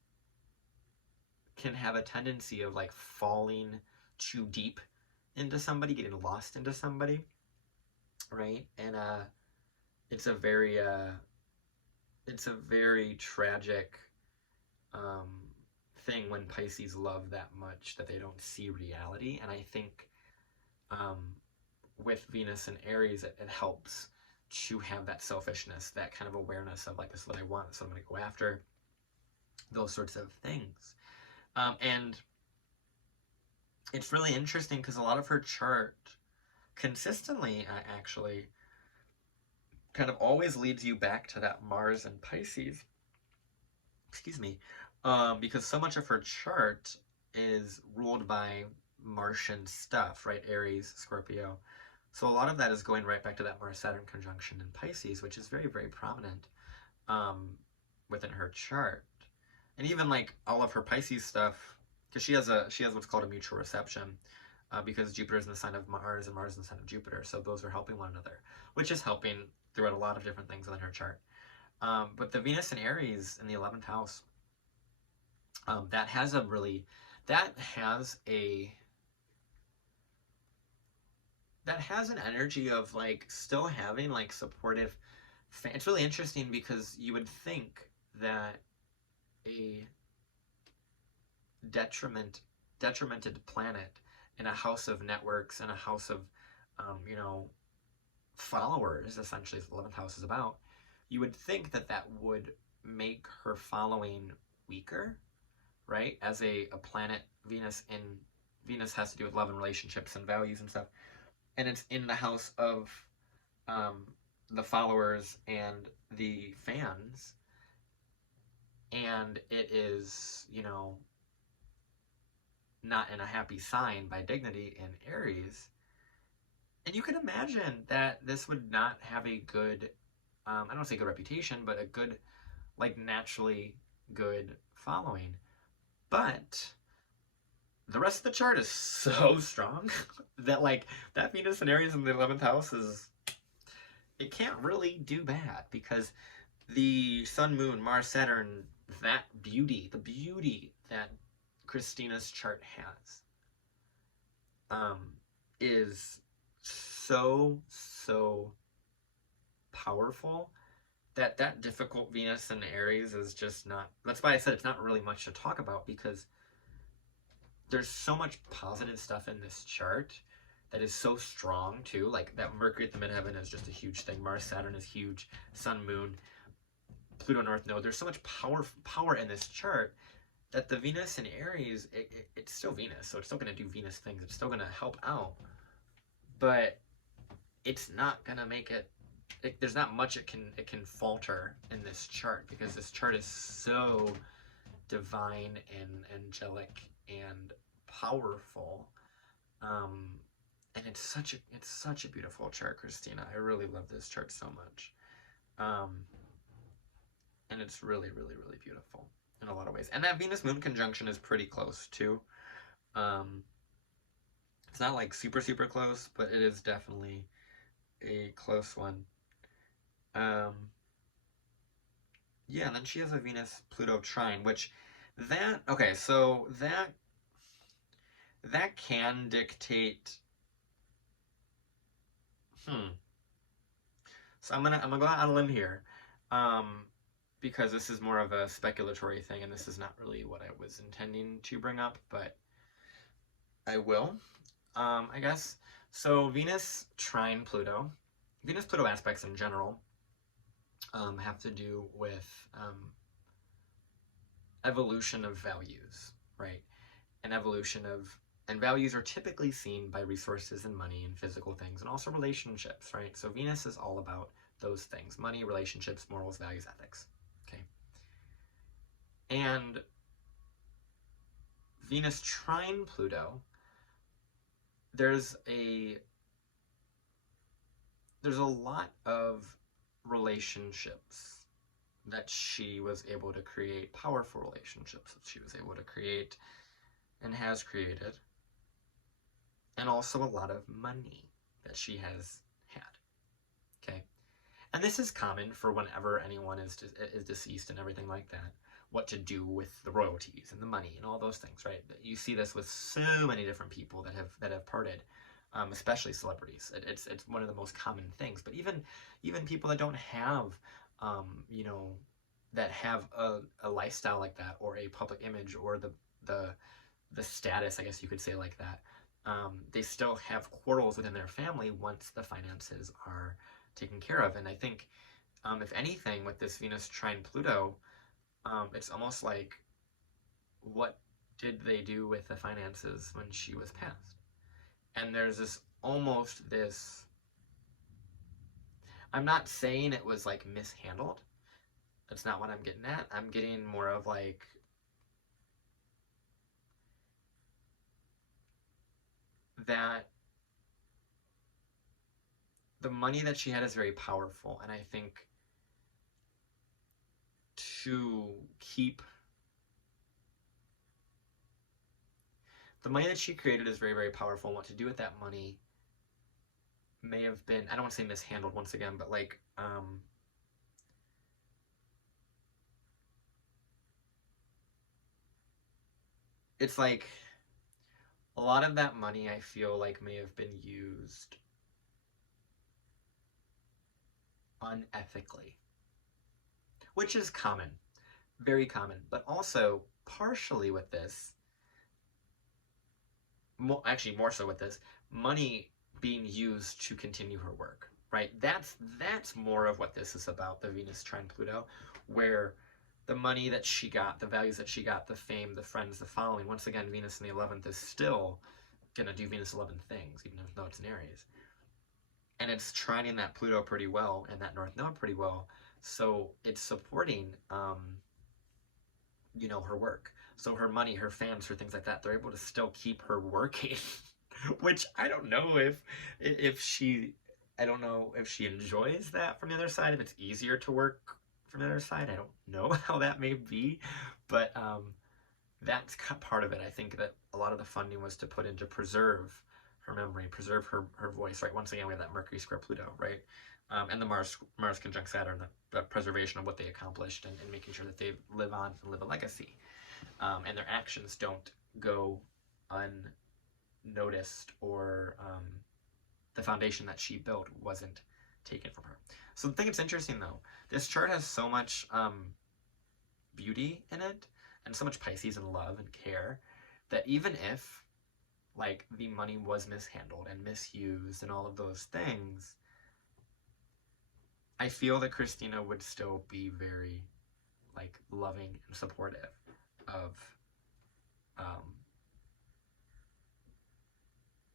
can have a tendency of like falling too deep into somebody, getting lost into somebody, right? And it's a very tragic thing when Pisces love that much that they don't see reality. And I think with Venus and Aries, it helps to have that selfishness, that kind of awareness of like, this is what I want, this is what I'm going to go after, those sorts of things. And it's really interesting because a lot of her chart consistently actually kind of always leads you back to that Mars and Pisces. Excuse me. Because so much of her chart is ruled by Martian stuff, right? Aries, Scorpio. So a lot of that is going right back to that Mars-Saturn conjunction in Pisces, which is very, very prominent within her chart. And even like all of her Pisces stuff, because she has what's called a mutual reception, because Jupiter is in the sign of Mars and Mars is in the sign of Jupiter. So those are helping one another, which is helping throughout a lot of different things within her chart. But the Venus in Aries in the 11th house, that has an energy of like still having like supportive. It's really interesting because you would think that a detrimented planet in a house of networks and a house of followers, essentially, as the 11th house is about, you would think that that would make her following weaker, right? As a planet, Venus has to do with love and relationships and values and stuff, and it's in the house of the followers and the fans, and it is, not in a happy sign by dignity in Aries. And you can imagine that this would not have a good, I don't want to say good reputation, but a good, like naturally good following. But the rest of the chart is so strong that like that Venus and Aries in the 11th house it can't really do bad, because the Sun, Moon, Mars, Saturn, that beauty, the beauty that Christina's chart has, is so powerful that difficult Venus and Aries is just not. That's why I said it's not really much to talk about, because there's so much positive stuff in this chart that is so strong too. Like that Mercury at the midheaven is just a huge thing. Mars, Saturn is huge. Sun, Moon, Pluto, North Node. There's so much power in this chart that the Venus in Aries, it's still Venus, so it's still going to do Venus things. It's still going to help out, but it's not going to make it. There's not much it can falter in this chart, because this chart is so divine and angelic and powerful, and it's such a beautiful chart, Christina. I really love this chart so much, and it's really beautiful in a lot of ways. And that Venus Moon conjunction is pretty close too. It's not like super close, but it is definitely a close one. Yeah, and then she has a Venus Pluto trine, which so that can dictate. So I'm gonna go out on a limb here, because this is more of a speculatory thing, and this is not really what I was intending to bring up, but I will, I guess. So Venus trine Pluto, Venus Pluto aspects in general, have to do with evolution of values, right? An evolution of And values are typically seen by resources and money and physical things, and also relationships, right? So Venus is all about those things: money, relationships, morals, values, ethics. Okay. And Venus trine Pluto, there's a lot of relationships that she was able to create, powerful relationships that she was able to create and has created, and also a lot of money that she has had. Okay. And this is common for whenever anyone is deceased and everything like that, what to do with the royalties and the money and all those things, right? You see this with so many different people that have parted, especially celebrities. It's one of the most common things. But even people that don't have, you know, that have a lifestyle like that, or a public image, or the status, I guess you could say, like that, they still have quarrels within their family once the finances are taken care of. And I think, if anything, with this Venus trine Pluto, it's almost like, what did they do with the finances when she was passed? And there's this, I'm not saying it was like mishandled. That's not what I'm getting at. I'm getting more of like, that the money that she had is very powerful, and I think to keep the money that she created is very, very powerful, and what to do with that money may have been, I don't want to say mishandled once again, but like, it's like a lot of that money, I feel like, may have been used unethically, which is common, very common. But also, partially with this, actually more so with this, money being used to continue her work, right? That's more of what this is about, the Venus trine Pluto, where the money that she got, the values that she got, the fame, the friends, the following. Once again, Venus in the 11th is still gonna do Venus 11 things, even though it's in Aries. And it's trining that Pluto pretty well, and that North Node pretty well. So it's supporting, you know, her work. So her money, her fans, her things like that, they're able to still keep her working. Which I don't know if she, I don't know if she enjoys that from the other side, if it's easier to work from the other side. I don't know how that may be, but that's part of it. I think that a lot of the funding was to put in to preserve her memory, preserve her voice, right? Once again, we have that Mercury square Pluto, right? And the Mars conjunct Saturn, the preservation of what they accomplished, and making sure that they live on and live a legacy, and their actions don't go unnoticed, or the foundation that she built wasn't taken from her. So I think it's interesting, though. This chart has so much beauty in it, and so much Pisces and love and care, that even if, like, the money was mishandled and misused and all of those things, I feel that Christina would still be very, like, loving and supportive of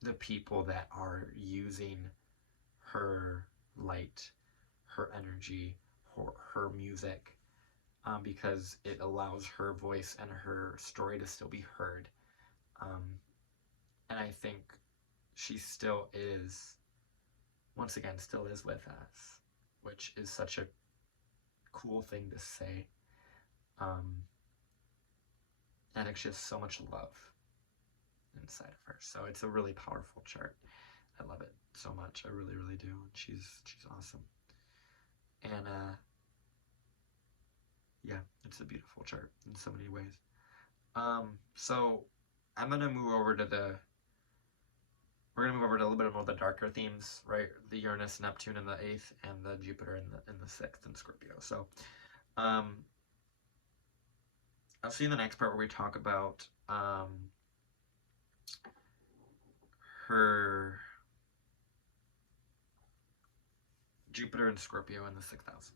the people that are using her light, her energy, her music, because it allows her voice and her story to still be heard. And I think she still is, once again, still is with us, which is such a cool thing to say. And it's just so much love inside of her. So it's a really powerful chart. I love it so much. I really, really do. She's awesome. And yeah, it's a beautiful chart in so many ways. So I'm gonna move over to we're gonna move over to a little bit more of the darker themes, right? The Uranus, Neptune in the 8th, and the Jupiter in the 6th in Scorpio. So I'll see you in the next part where we talk about her Jupiter and Scorpio in the 6th house.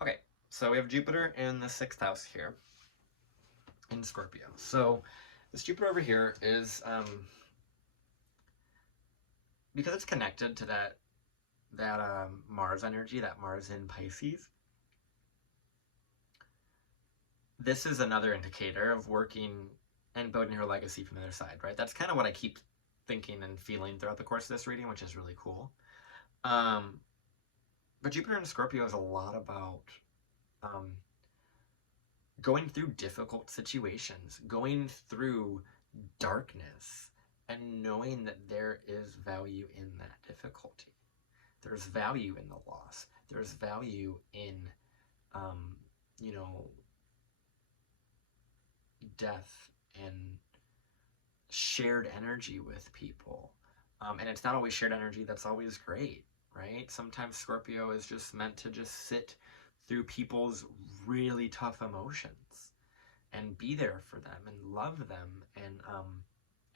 Okay, so we have Jupiter in the 6th house here in Scorpio. So This Jupiter over here is, because it's connected to that Mars energy, that Mars in Pisces, this is another indicator of working and building her legacy from the other side, right? That's kind of what I keep thinking and feeling throughout the course of this reading, which is really cool. But Jupiter in Scorpio is a lot about going through difficult situations, going through darkness, and knowing that there is value in that difficulty. There's value in the loss. There's value in, you know, death and shared energy with people. And it's not always shared energy that's always great, right? Sometimes Scorpio is just meant to just sit through people's really tough emotions and be there for them and love them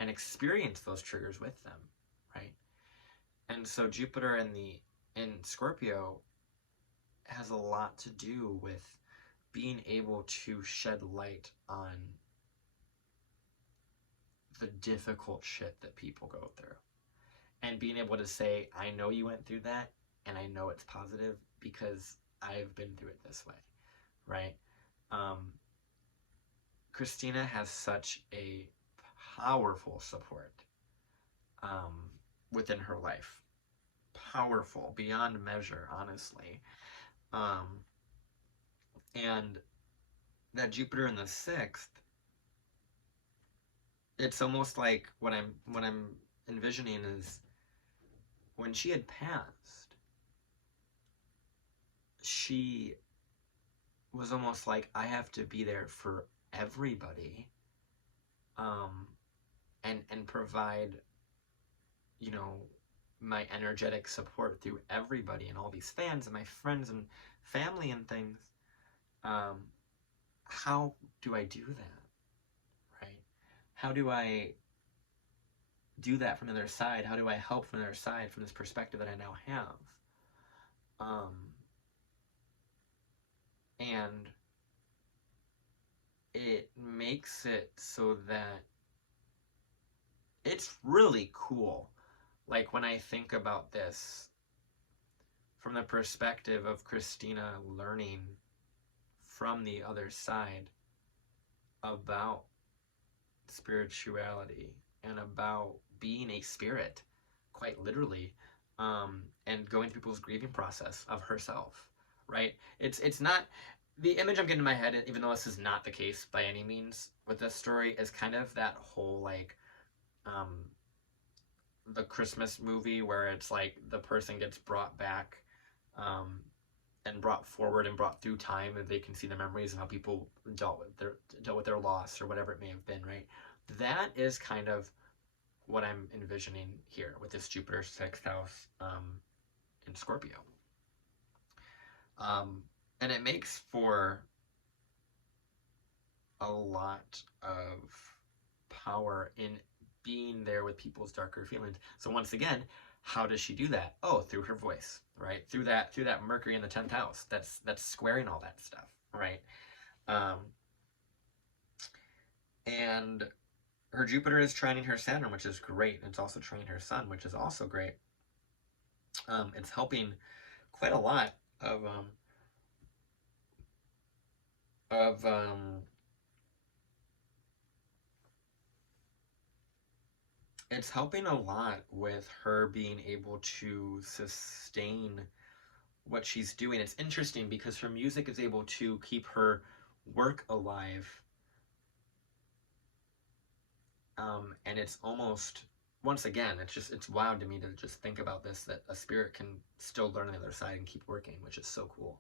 and experience those triggers with them, right? And so Jupiter in Scorpio has a lot to do with being able to shed light on the difficult shit that people go through. And being able to say, I know you went through that, and I know it's positive because I've been through it this way, right? Christina has such a powerful support within her life. Powerful, beyond measure, honestly. And that Jupiter in the 6th, it's almost like what I'm envisioning is when she had passed, she was almost like, I have to be there for everybody, and provide, you know, my energetic support through everybody and all these fans and my friends and family and things. How do I do that, right? How do I do that from the other side? How do I help from the other side from this perspective that I now have? And it makes it so that it's really cool. Like when I think about this from the perspective of Christina learning from the other side about spirituality and about being a spirit, quite literally, and going through people's grieving process of herself, right? It's not, the image I'm getting in my head, even though this is not the case by any means with this story, is kind of that whole like the Christmas movie where it's like the person gets brought back and brought forward and brought through time, and they can see the memories of how people dealt with their loss or whatever it may have been, right? That is kind of what I'm envisioning here with this Jupiter 6th house in Scorpio. And it makes for a lot of power in being there with people's darker feelings. So once again, how does she do that? Oh, through her voice, right? Through that Mercury in the 10th house. That's squaring all that stuff, right? And her Jupiter is trining her Saturn, which is great. It's also trining her Sun, which is also great. It's helping quite a lot of it's helping a lot with her being able to sustain what she's doing. It's interesting because her music is able to keep her work alive. And it's almost, once again, it's wild to me to just think about this, that a spirit can still learn on the other side and keep working, which is so cool.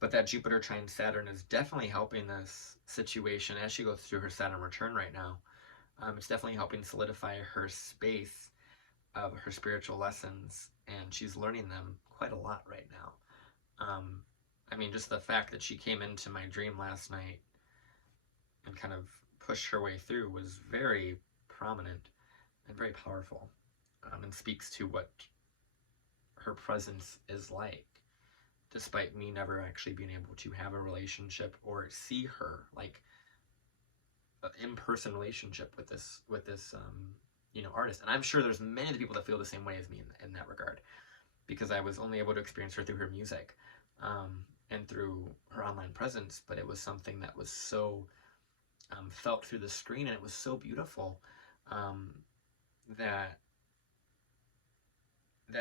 But that Jupiter trine Saturn is definitely helping this situation as she goes through her Saturn return right now. It's definitely helping solidify her space of her spiritual lessons, and she's learning them quite a lot right now. I mean, just the fact that she came into my dream last night and kind of pushed her way through was very prominent and very powerful, and speaks to what her presence is like, despite me never actually being able to have a relationship or see her. Like, in-person relationship with this you know, artist. And I'm sure there's many other people that feel the same way as me in that regard, because I was only able to experience her through her music, and through her online presence, but it was something that was so felt through the screen, and it was so beautiful, that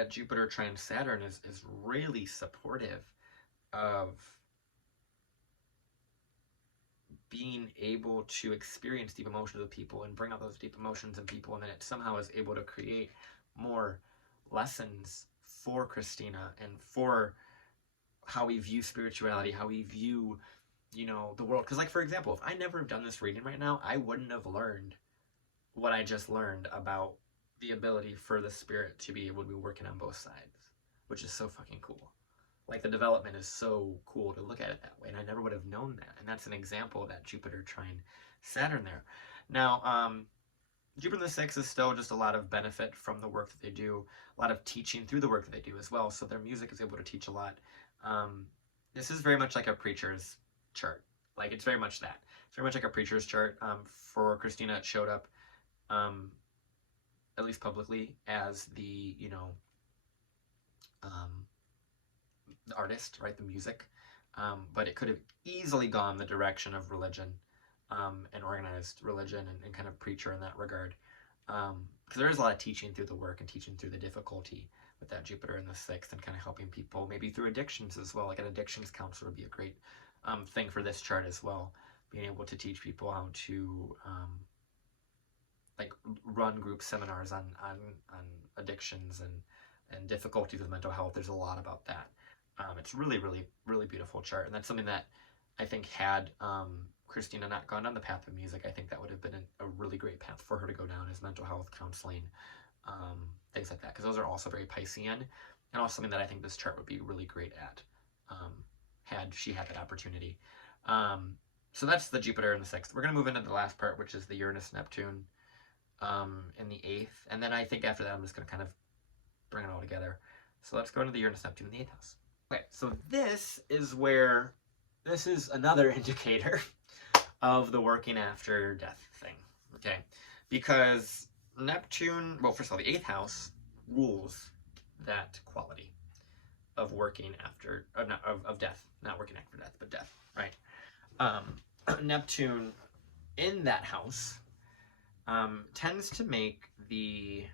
Jupiter trine Saturn is really supportive of being able to experience deep emotions with people and bring out those deep emotions in people, and then it somehow is able to create more lessons for Christina and for how we view spirituality, how we view, you know, the world. Because, like, for example, if I never have done this reading right now, I wouldn't have learned what I just learned about the ability for the spirit to be able to be working on both sides, which is so fucking cool. Like, the development is so cool to look at it that way, and I never would have known that. And that's an example of that Jupiter trine Saturn there. Now, Jupiter in the 6th is still just a lot of benefit from the work that they do, a lot of teaching through the work that they do as well. So their music is able to teach a lot. This is very much like a preacher's chart. Like, it's very much that. It's very much like a preacher's chart. For Christina, it showed up, at least publicly, as the, you know, the artist, right, the music, but it could have easily gone the direction of religion, and organized religion, and kind of preacher in that regard, because there is a lot of teaching through the work and teaching through the difficulty with that Jupiter in the 6th, and kind of helping people maybe through addictions as well. Like, an addictions counselor would be a great thing for this chart as well, being able to teach people how to like run group seminars on addictions and difficulties with mental health. There's a lot about that. It's really, really, really beautiful chart, and that's something that I think, had Christina not gone down the path of music, I think that would have been a really great path for her to go down, as mental health counseling, things like that, because those are also very Piscean, and also something that I think this chart would be really great at, had she had that opportunity. So that's the Jupiter in the 6th. We're going to move into the last part, which is the Uranus-Neptune in the 8th, and then I think after that I'm just going to kind of bring it all together. So let's go into the Uranus-Neptune in the 8th house. Okay, so this is another indicator of the working after death thing, okay? Because Neptune, well, first of all, the 8th house rules that quality of working after, of death, not working after death, but death, right? Neptune in that house tends to make the,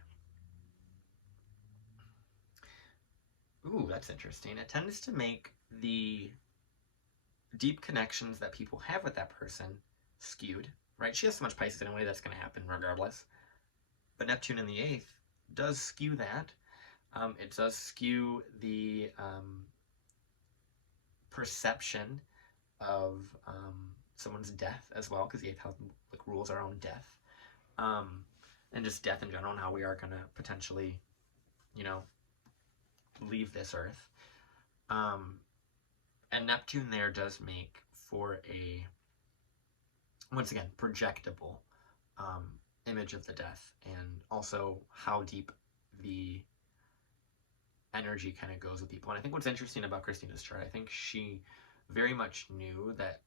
ooh, that's interesting. It tends to make the deep connections that people have with that person skewed, right? She has so much Pisces anyway, that's going to happen regardless. But Neptune in the 8th does skew that. It does skew the perception of someone's death as well, because the 8th house like rules our own death, and just death in general, and how we are going to potentially, you know, leave this earth. And Neptune there does make for a, once again, projectable image of the death, and also how deep the energy kind of goes with people. And I think what's interesting about Christina's chart, I think she very much knew that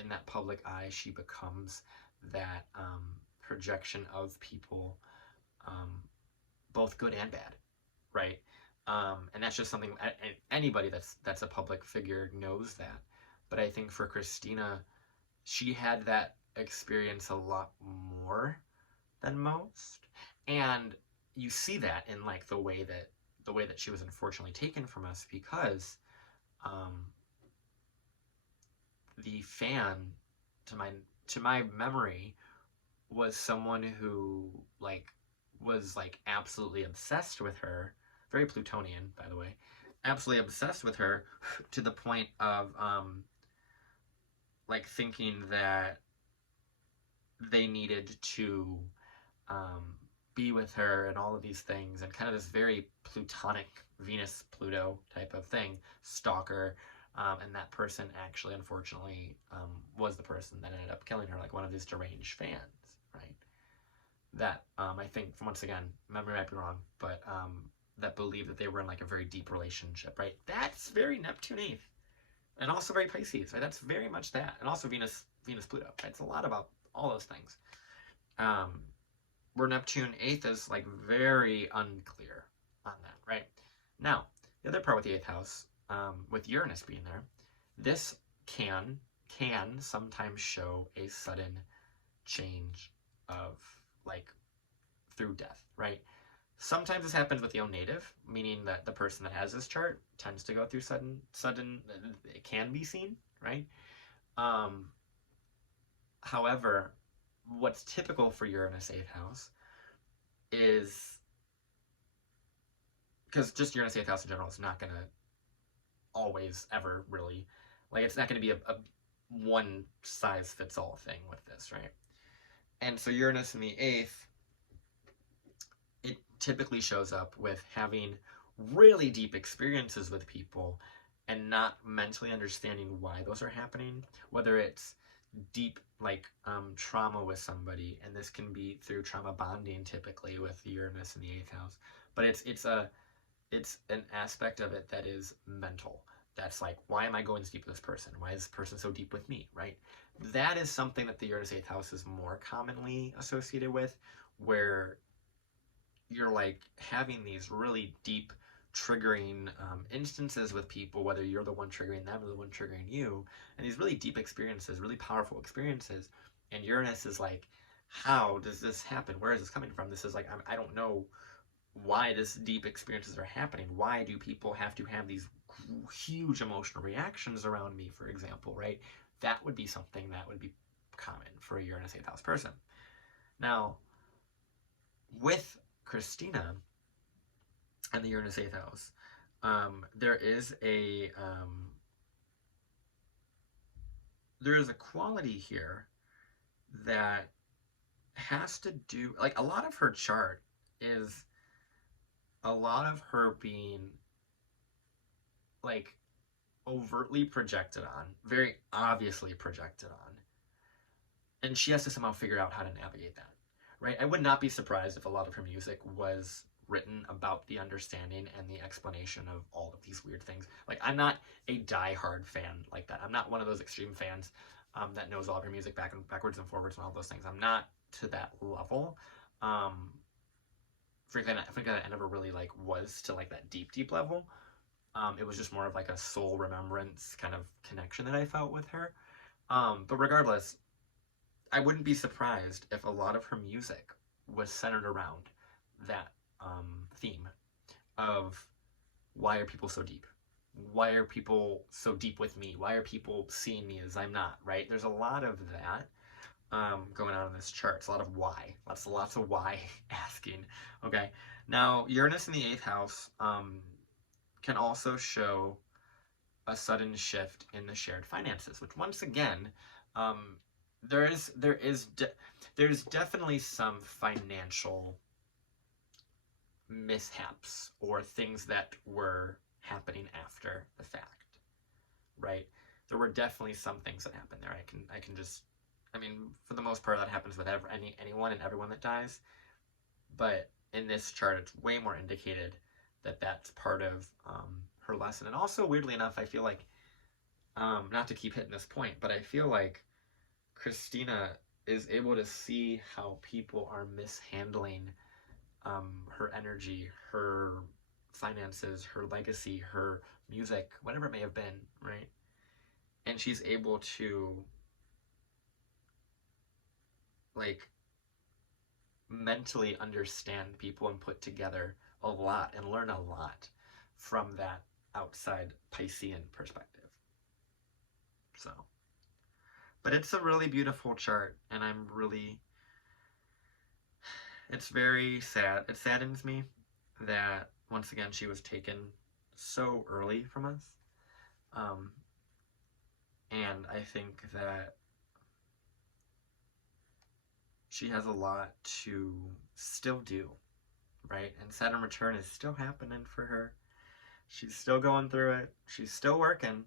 in that public eye, she becomes that projection of people, both good and bad, right? And that's just something, anybody that's a public figure knows that. But I think for Christina, she had that experience a lot more than most. And you see that in like the way that she was unfortunately taken from us, because the fan, to my memory, was someone who was absolutely obsessed with her. Very Plutonian, by the way. Absolutely obsessed with her, to the point of thinking that they needed to be with her and all of these things, and kind of this very Plutonic Venus-Pluto type of thing, stalker, and that person actually, unfortunately, was the person that ended up killing her, like one of these deranged fans, right? That, I think, once again, memory might be wrong, but that believed that they were in like a very deep relationship, right? That's very Neptune 8th, and also very Pisces, right? That's very much that, and also Venus Venus, Pluto. It's a lot about all those things. Where Neptune 8th is like very unclear on that, right? Now, the other part with the 8th house, with Uranus being there, this can sometimes show a sudden change of, like, through death, right? Sometimes this happens with the own native, meaning that the person that has this chart tends to go through sudden, it can be seen, right? However, what's typical for Uranus 8th house is, because just Uranus 8th house in general is not going to always ever really, like, it's not going to be a one size fits all thing with this, right? And so Uranus in the 8th, it typically shows up with having really deep experiences with people and not mentally understanding why those are happening, whether it's deep, like, trauma with somebody, and this can be through trauma bonding typically with Uranus in the 8th house, but it's an aspect of it that is mental. That's like, why am I going this deep with this person? Why is this person so deep with me, right? That is something that the Uranus 8th house is more commonly associated with, where you're like having these really deep triggering instances with people, whether you're the one triggering them or the one triggering you, and these really deep experiences, really powerful experiences. And Uranus is like, how does this happen? Where is this coming from? This is like, I don't know why this deep experiences are happening. Why do people have to have these huge emotional reactions around me, for example, right? That would be something that would be common for a Uranus 8th house person. Now, with Christina and the Uranus 8th house, there is a quality here that has to do, like, a lot of her chart is a lot of her being, like, overtly projected on, very obviously projected on, and she has to somehow figure out how to navigate that, right? I would not be surprised if a lot of her music was written about the understanding and the explanation of all of these weird things. Like, I'm not a die-hard fan like that. I'm not one of those extreme fans that knows all of her music backwards and forwards and all those things. I'm not to that level. Frankly, I never really, like, was to, like, that deep level. It was just more of like a soul remembrance kind of connection that I felt with her. But regardless, I wouldn't be surprised if a lot of her music was centered around that theme of, why are people so deep? Why are people so deep with me? Why are people seeing me as I'm not, right? There's a lot of that going on in this chart. It's a lot of why. Lots of why asking. Okay. Now, Uranus in the 8th house can also show a sudden shift in the shared finances, which, once again, there's definitely some financial mishaps or things that were happening after the fact, right? There were definitely some things that happened there. I can just, I mean, for the most part, that happens with anyone and everyone that dies, but in this chart, it's way more indicated that that's part of her lesson. And also, weirdly enough, I feel like, not to keep hitting this point, but I feel like Christina is able to see how people are mishandling her energy, her finances, her legacy, her music, whatever it may have been, right? And she's able to, like, mentally understand people and put together a lot and learn a lot from that outside Piscean perspective. So, but it's a really beautiful chart, and it's very sad. It saddens me that, once again, she was taken so early from us. And I think that she has a lot to still do, right? And Saturn return is still happening for her. She's still going through it. She's still working,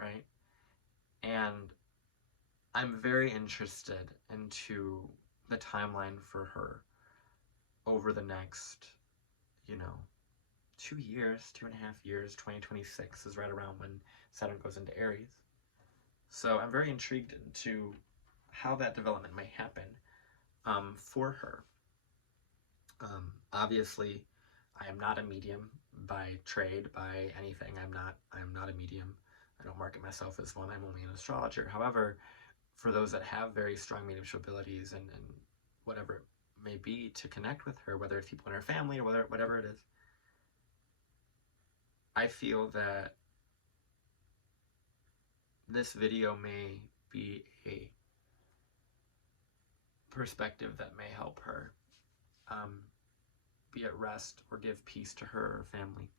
right? And I'm very interested into the timeline for her over the next, 2 years, 2.5 years. 2026 is right around when Saturn goes into Aries. So I'm very intrigued into how that development may happen for her. Obviously, I am not a medium by trade, by anything. I'm not a medium. I don't market myself as one. I'm only an astrologer. However, for those that have very strong mediumship abilities and whatever it may be to connect with her, whether it's people in her family or whatever it is, I feel that this video may be a perspective that may help her be at rest or give peace to her family.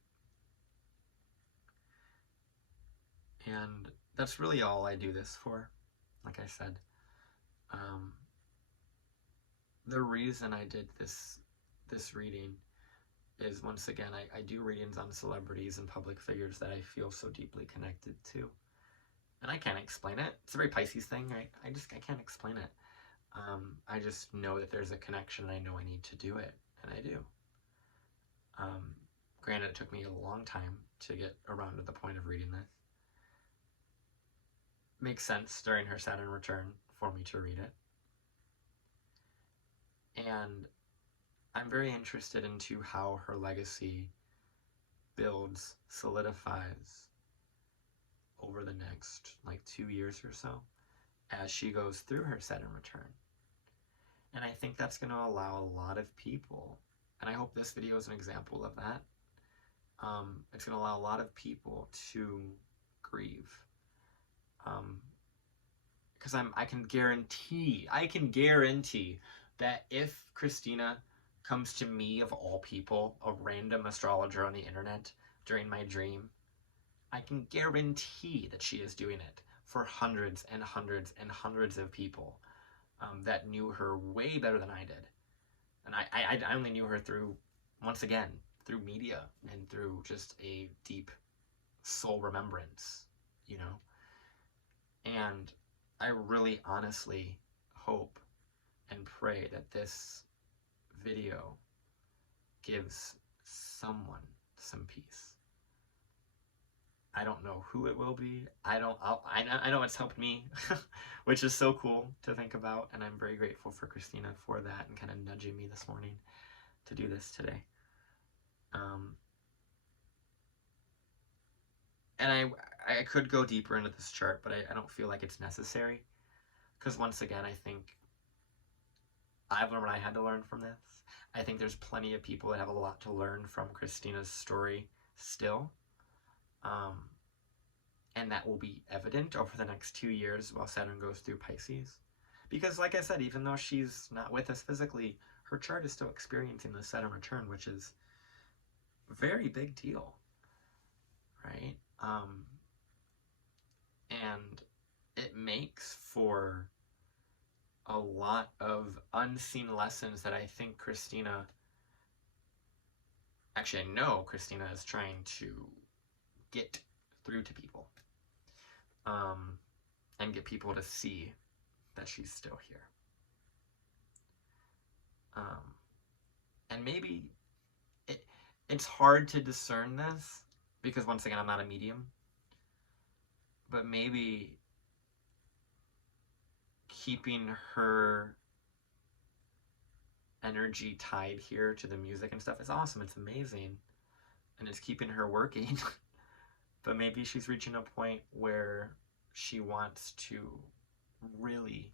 And that's really all I do this for. Like I said, the reason I did this reading is, once again, I do readings on celebrities and public figures that I feel so deeply connected to. And I can't explain it. It's a very Pisces thing, right? I can't explain it. I just know that there's a connection, and I know I need to do it, and I do. Granted, it took me a long time to get around to the point of reading this. Makes sense during her Saturn return for me to read it. And I'm very interested into how her legacy builds, solidifies over the next 2 years or so as she goes through her Saturn return. And I think that's going to allow a lot of people, and I hope this video is an example of that, it's going to allow a lot of people to grieve. Because I can guarantee that if Christina comes to me, of all people, a random astrologer on the internet during my dream, I can guarantee that she is doing it for hundreds and hundreds and hundreds of people that knew her way better than I did. And I only knew her through, once again, through media and through just a deep soul remembrance, you know? And I really honestly hope and pray that this video gives someone some peace. I don't know who it will be. I know it's helped me, which is so cool to think about, and I'm very grateful for Christina for that and kind of nudging me this morning to do this today. And I could go deeper into this chart, but I don't feel like it's necessary, because once again, I think I've learned what I had to learn from this. I think there's plenty of people that have a lot to learn from Christina's story still. And that will be evident over the next 2 years while Saturn goes through Pisces. Because like I said, even though she's not with us physically, her chart is still experiencing the Saturn return, which is a very big deal, right? And it makes for a lot of unseen lessons that I think Christina, actually I know Christina is trying to get through to people, and get people to see that she's still here. And maybe it's hard to discern this, because once again, I'm not a medium, but maybe keeping her energy tied here to the music and stuff is awesome. It's amazing, and it's keeping her working. But maybe she's reaching a point where she wants to really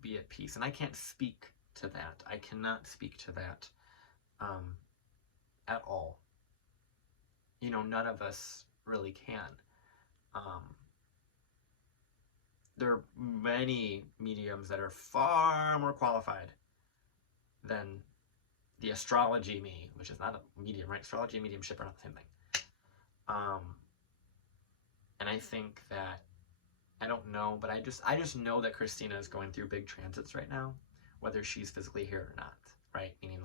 be at peace. And I can't speak to that. I cannot speak to that at all. You know, none of us really can. There are many mediums that are far more qualified than the astrology me, which is not a medium, right? Astrology and mediumship are not the same thing. And I think that, I don't know, but I just know that Christina is going through big transits right now, whether she's physically here or not, right? Meaning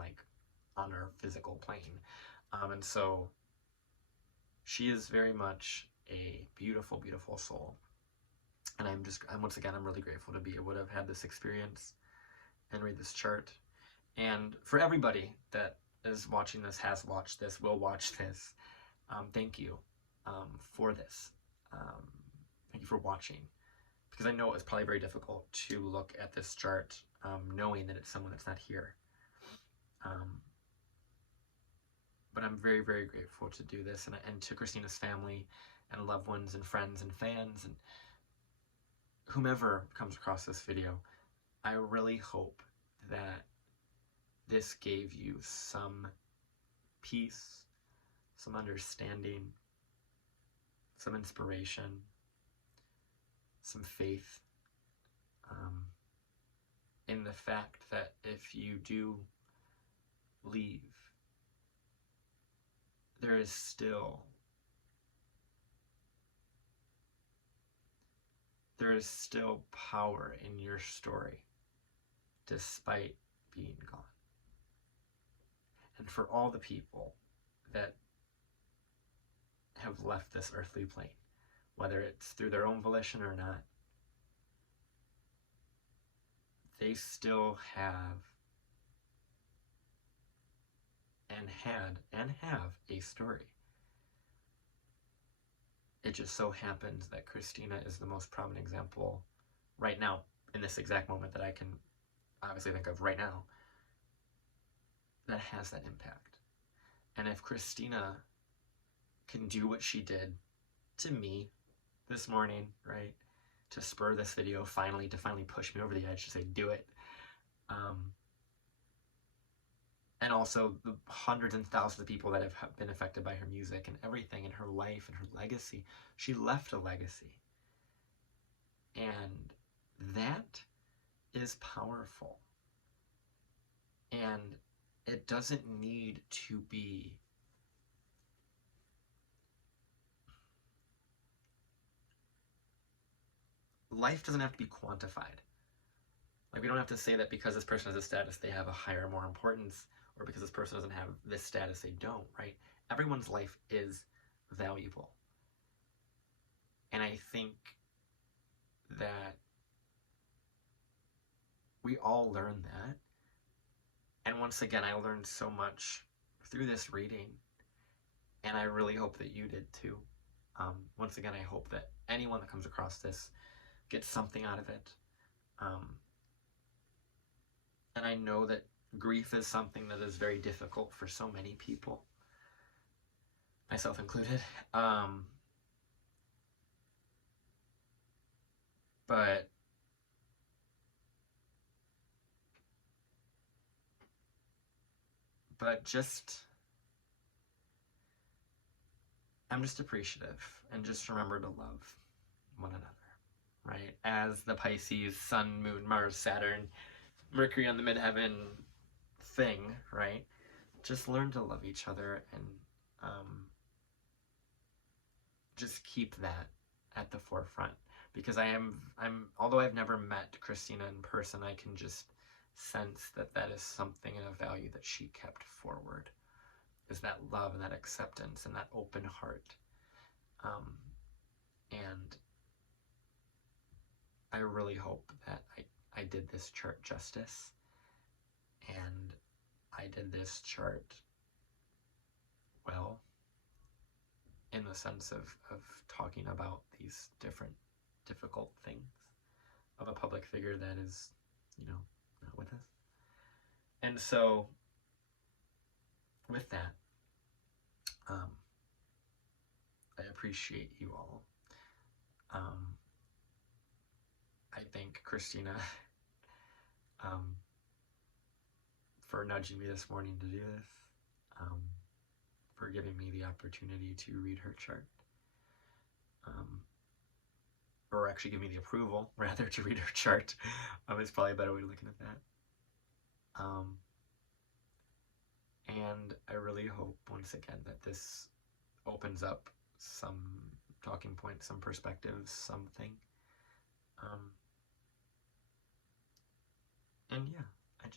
on her physical plane. And so she is very much a beautiful, beautiful soul. And once again, I'm really grateful to be able to have had this experience and read this chart. And for everybody that is watching this, has watched this, will watch this, thank you for this. Thank you for watching. because I know it was probably very difficult to look at this chart knowing that it's someone that's not here. But I'm very, very grateful to do this, and to Christina's family and loved ones and friends and fans and whomever comes across this video. I really hope that this gave you some peace, some understanding, some inspiration, some faith in the fact that if you do leave, there is still power in your story despite being gone. And for all the people that have left this earthly plane, whether it's through their own volition or not, they still have and had and have a story. It just so happens that Christina is the most prominent example right now, in this exact moment that I can obviously think of right now, that has that impact. And if Christina can do what she did to me this morning, right, to spur this video finally, to finally push me over the edge, to say do it, and also the hundreds and thousands of people that have been affected by her music and everything in her life and her legacy. She left a legacy, and that is powerful. And it doesn't need to be life doesn't have to be quantified. Like, we don't have to say that because this person has a status, they have a higher, more importance, or because this person doesn't have this status, they don't, right? Everyone's life is valuable. And I think that we all learn that. And once again, I learned so much through this reading, and I really hope that you did too. Once again, I hope that anyone that comes across this gets something out of it. And I know that grief is something that is very difficult for so many people, myself included. But I'm just appreciative, and just remember to love one another, right? As the Pisces, Sun, Moon, Mars, Saturn, Mercury on the midheaven thing, right? Just learn to love each other, and just keep that at the forefront. Because although I've never met Christina in person, I can just sense that that is something and a value that she kept forward, is that love and that acceptance and that open heart. And I really hope that I did this chart justice, and I did this chart well, in the sense of talking about these difficult things of a public figure that is, not with us. And so, with that, I appreciate you all. I thank Christina for nudging me this morning to do this, for giving me the opportunity to read her chart, or actually give me the approval, rather, to read her chart. It's probably a better way of looking at that. And I really hope, once again, that this opens up some talking points, some perspectives, something. And yeah, I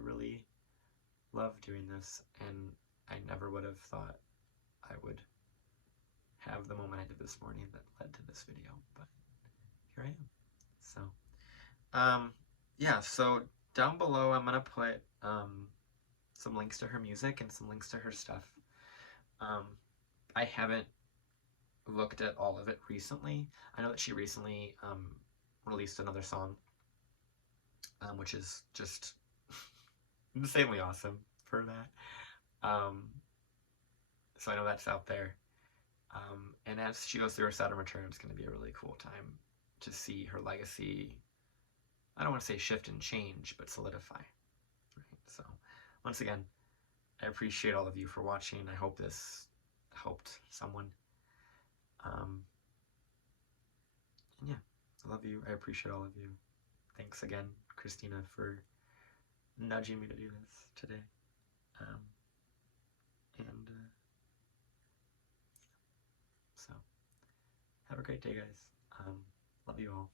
really love doing this, and I never would have thought I would have the moment I did this morning that led to this video, but here I am. So, yeah, so down below I'm gonna put some links to her music and some links to her stuff. I haven't looked at all of it recently. I know that she recently released another song, which is just insanely awesome for that. So I know that's out there. And as she goes through her Saturn return, it's going to be a really cool time to see her legacy, I don't want to say shift and change, but solidify. Right? So once again, I appreciate all of you for watching. I hope this helped someone. And yeah, I love you. I appreciate all of you. Thanks again, Christina, for nudging me to do this today. So have a great day, guys. Love you all.